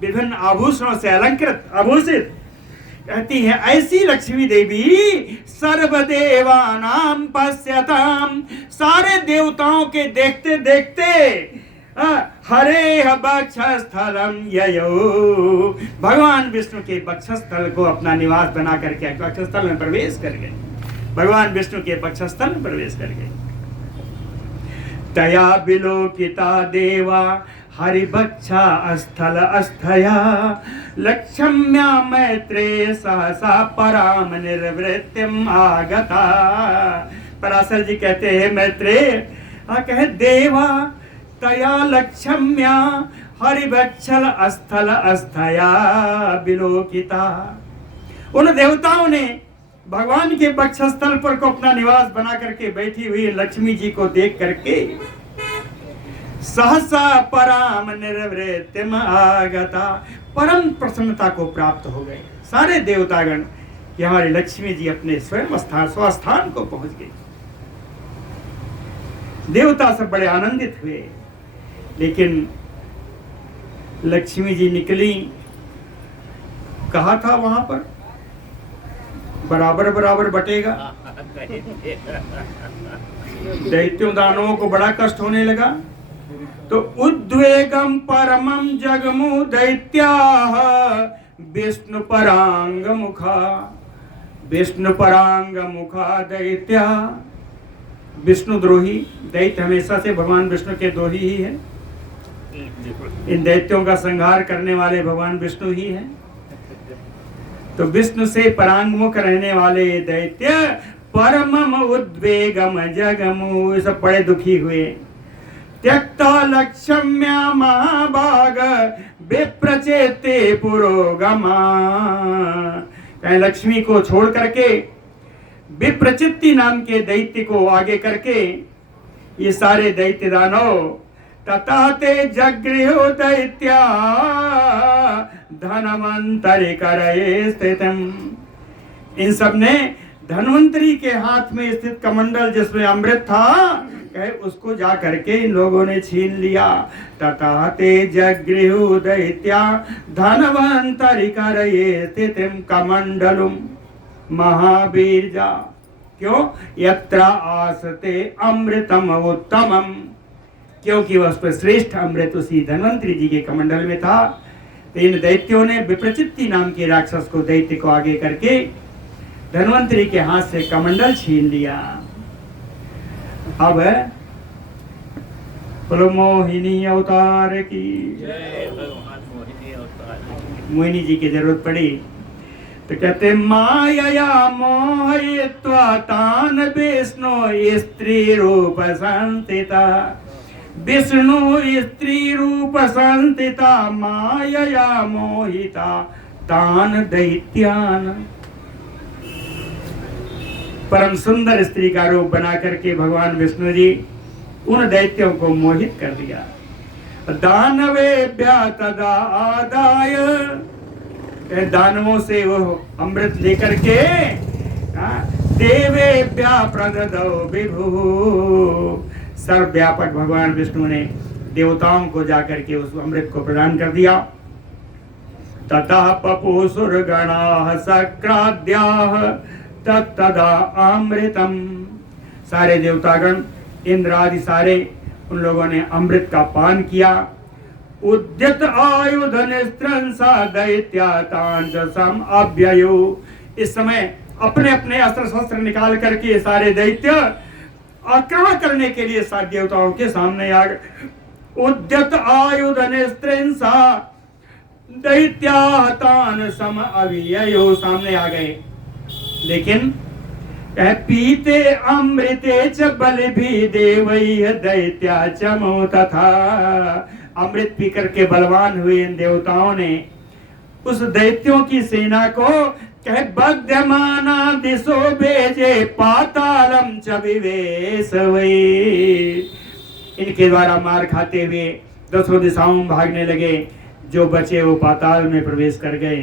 विभिन्न आभूषणों से अलंकृत आभूषित। कहती है ऐसी लक्ष्मी देवी सर्वदेवानाम पश्यताम, सारे देवताओं के देखते देखते हरे वक्षस्थलम ययो, भगवान विष्णु के वक्षस्थल को अपना निवास बना करके वक्षस्थल में प्रवेश कर गए। भगवान विष्णु के वक्षस्थल में प्रवेश कर गए। तया विलोकिता देवा हरिवक्षा स्थल अस्थया लक्ष्म्या मैत्रेय सहसा पराम निर्वृत्तिम आगता। पराशर जी कहते हैं मैत्रेय कहे देवा तया लक्ष्म्या हरिवक्षल स्थल अस्थया विलोकिता। उन देवताओं ने भगवान के वक्षस्थल पर को अपना निवास बना करके बैठी हुई लक्ष्मी जी को देख करके सहसा पराम निर्वृत्तिम आगता, परम प्रसन्नता को प्राप्त हो गए सारे देवतागण कि हमारी लक्ष्मी जी अपने स्वयं स्वस्थान को पहुंच गई। देवता सब बड़े आनंदित हुए, लेकिन लक्ष्मी जी निकली, कहा था वहां पर बराबर बराबर बटेगा। दैत्यों दानवों को बड़ा कष्ट होने लगा तो उद्वेगम परमम जगमु दैत्या विष्णु परांग मुखा दैत्या। विष्णु द्रोही दैत्य हमेशा से भगवान विष्णु के द्रोही ही है। इन दैत्यों का संहार करने वाले भगवान विष्णु ही हैं। तो विष्णु से परांगमुख रहने वाले दैत्य परमम उद्वेगम जगमु, सब बड़े दुखी हुए। त्यक्ता लक्ष्म्या महाभाग विप्रचेते पुरोगमा, कहीं लक्ष्मी को छोड़ करके विप्रचित्ति नाम के दैत्य को आगे करके ये सारे दैत्य दानव तथा ते जगृहो दैत्या धनवंतरि करये स्थितम। इन सब ने धनवंतरी के हाथ में स्थित कमंडल जिसमें अमृत था कहे उसको जा करके इन लोगों ने छीन लिया। तथा ते जगृहो दैत्या धनवंतरि करये स्थितम कमंडलुम महावीर्जा। क्यों? यत्र आसते अमृतम उत्तमम, क्योंकि वह उस पर श्रेष्ठ अमृत उसी धन्वंतरी जी के कमंडल में था। तो इन दैत्यों ने विप्रचित्ति नाम के राक्षस को दैत्य को आगे करके धन्वंतरी के हाथ से कमंडल छीन लिया। अब बोलो मोहिनी अवतार की। जय भगवान मोहिनी अवतार। मोहिनी जी की जरूरत पड़ी तो कहते माया मोहयित्वा तान विष्णु स्त्री रूप संस्थिता, विष्णु स्त्री रूप संस्थिता माया मोहिता तान दैत्यान। परम सुंदर स्त्री का रूप बना करके भगवान विष्णु जी उन दैत्यों को मोहित कर दिया। दानवेभ्य तदा आदाय, दानवों से वो अमृत लेकर के देवेभ्य प्रददौ विभु, सर्वव्यापक भगवान विष्णु ने देवताओं को जाकर के उस अमृत को प्रदान कर दिया। ततः पपुसुर गणाः सक्राद्याः तत्तदा अमृतम, सारे देवतागण इंद्र आदि सारे उन लोगों ने अमृत का पान किया। उद्यत आयुध निस्त्रंसा दैत्यातान सम अव्ययो, इस समय अपने अपने अस्त्र शस्त्र निकाल करके सारे दैत्य आक्रमण करने के लिए सात देवताओं के सामने आ गए। उद्यत आयुध निस्त्रंसा दैत्यातान सम अव्ययो, सामने आ गए। लेकिन पीते अमृते च बल भी देवैः दैत्या चमो तथा, अमृत पी करके बलवान हुए इन देवताओं ने उस दैत्यों की सेना को कह बध्यमाना दिशो भेजे पातालम च विवेश वै, इनके द्वारा मार खाते हुए दसों दिशाओं में भागने लगे, जो बचे वो पाताल में प्रवेश कर गए।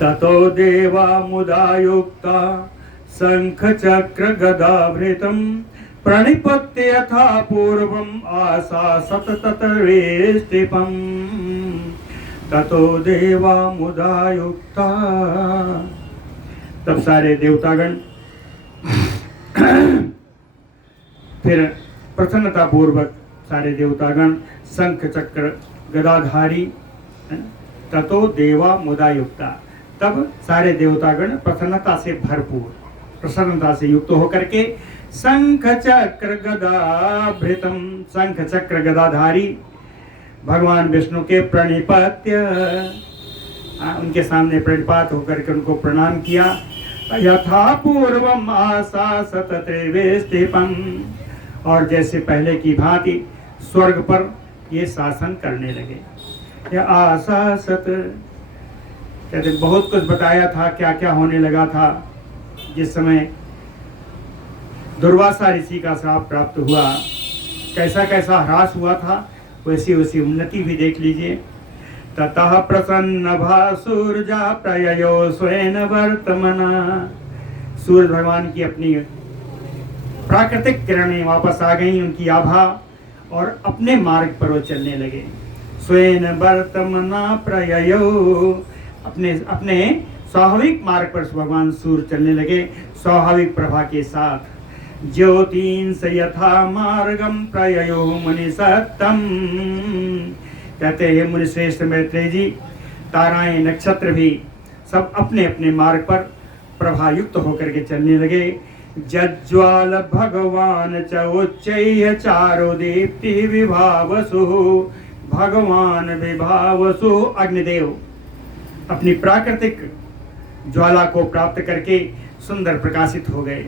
ततो देवा मुदा युक्ता शंख चक्र गदाभृतम प्रणिपत्य यथा पूर्वम आशा सततरेष्टिपम। ततो देवा मुदा युक्ता, तब सारे देवतागण फिर प्रसन्नता पूर्वक सारे देवतागण शंख चक्र गदाधारी, ततो देवा मुदा युक्ता, तब सारे देवतागण प्रसन्नता से भरपूर, प्रसन्नता से युक्त होकर के शंख चक्र गदाभृतम, शंख चक्र गदाधारी भगवान विष्णु के प्रणिपत्य, उनके सामने प्रणिपात होकर के उनको प्रणाम किया। यथा पूर्वम आशा सतत्रिवेष्टिपम, और जैसे पहले की भांति स्वर्ग पर ये शासन करने लगे। यह आशा सत कहते बहुत कुछ बताया था, क्या क्या होने लगा था। जिस समय दुर्वासा ऋषि का श्राप प्राप्त हुआ, कैसा कैसा ह्रास हुआ था, वैसी वैसी उन्नति भी देख लीजिए। ततः प्रसन्न भासूर्जा प्रययो स्वयं वर्तमना, सूर्य भगवान की अपनी प्राकृतिक किरणें वापस आ गई, उनकी आभा, और अपने मार्ग पर वो चलने लगे। स्वयं वर्तमना प्रययो, अपने अपने स्वाभाविक मार्ग पर भगवान सूर्य चलने लगे, स्वाभाविक प्रभा के साथ। ज्योतिंस यथा मार्गम प्रययो मुनि सत्तम, कहते हैं मुनि श्रेष्ठ मैत्रेय जी, ताराएं नक्षत्र भी सब अपने अपने मार्ग पर प्रभायुक्त होकर के चलने लगे। जज्ज्वाल भगवान च उच्चैः चारो दीप्ति विभावसु, भगवान विभावसु, अग्निदेव अपनी प्राकृतिक ज्वाला को प्राप्त करके सुंदर प्रकाशित हो गए।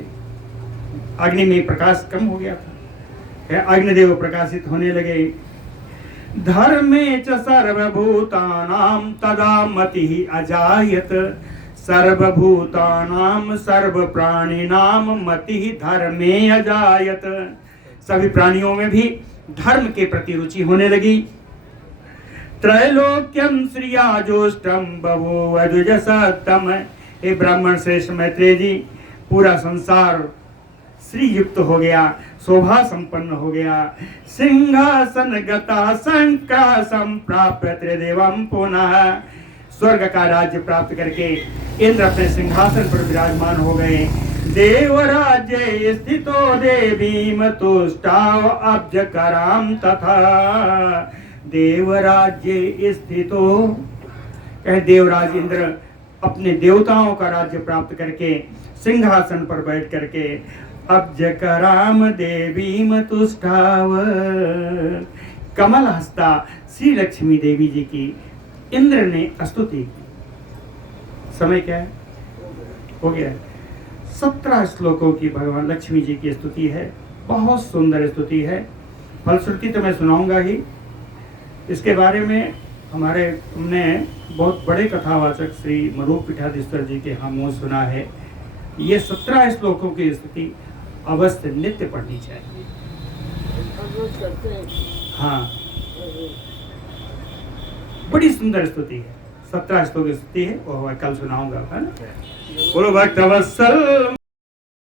अग्नि में प्रकाश कम हो गया था, अग्निदेव प्रकाशित होने लगे। धर्मे च सर्वभूतानां तदा मतिः अजायत, सर्वभूतानां सर्वप्राणिनां मतिः धर्मे अजायत, सभी प्राणियों में भी धर्म के प्रति रुचि होने लगी। त्रैलोक्यम श्रियाजोष्टम बभूव द्विजसत्तम, हे ब्राह्मण श्रेष्ठ मैत्रेय जी, पूरा संसार श्री युक्त हो गया, शोभा संपन्न हो गया। सिंहासन गता संक्रासम प्राप्य त्रिदेवम पुनः, स्वर्ग का राज्य प्राप्त करके इंद्र अपने सिंहासन पर विराजमान हो गए। देवराज्य स्थितो देवीम तुष्टाव अब्जकराम तथा, देवराज्य स्थितो, कहे देवराज इंद्र अपने देवताओं का राज्य प्राप्त करके सिंहासन पर बैठ करके अब्जकराम देवी तुष्टाव। कमल हस्ता श्री लक्ष्मी देवी जी की इंद्र ने स्तुति की। समय क्या है? हो गया। 17 श्लोकों की भगवान लक्ष्मी जी की स्तुति है। बहुत सुंदर स्तुति है। फलश्रुति तो मैं सुनाऊंगा ही। इसके बारे में हमने बहुत बड़े कथावाचक श्री मरूप पीठाधीश्वर जी के यहाँ मुँह सुना है। ये 17 श्लोकों की स्तुति अवश्य नित्य पढ़नी चाहिए। हाँ, बड़ी सुंदर स्तुति है। 17 श्लोक की स्तुति है, वो कल सुनाऊंगा, है ना। बोलो भक्तवत्सल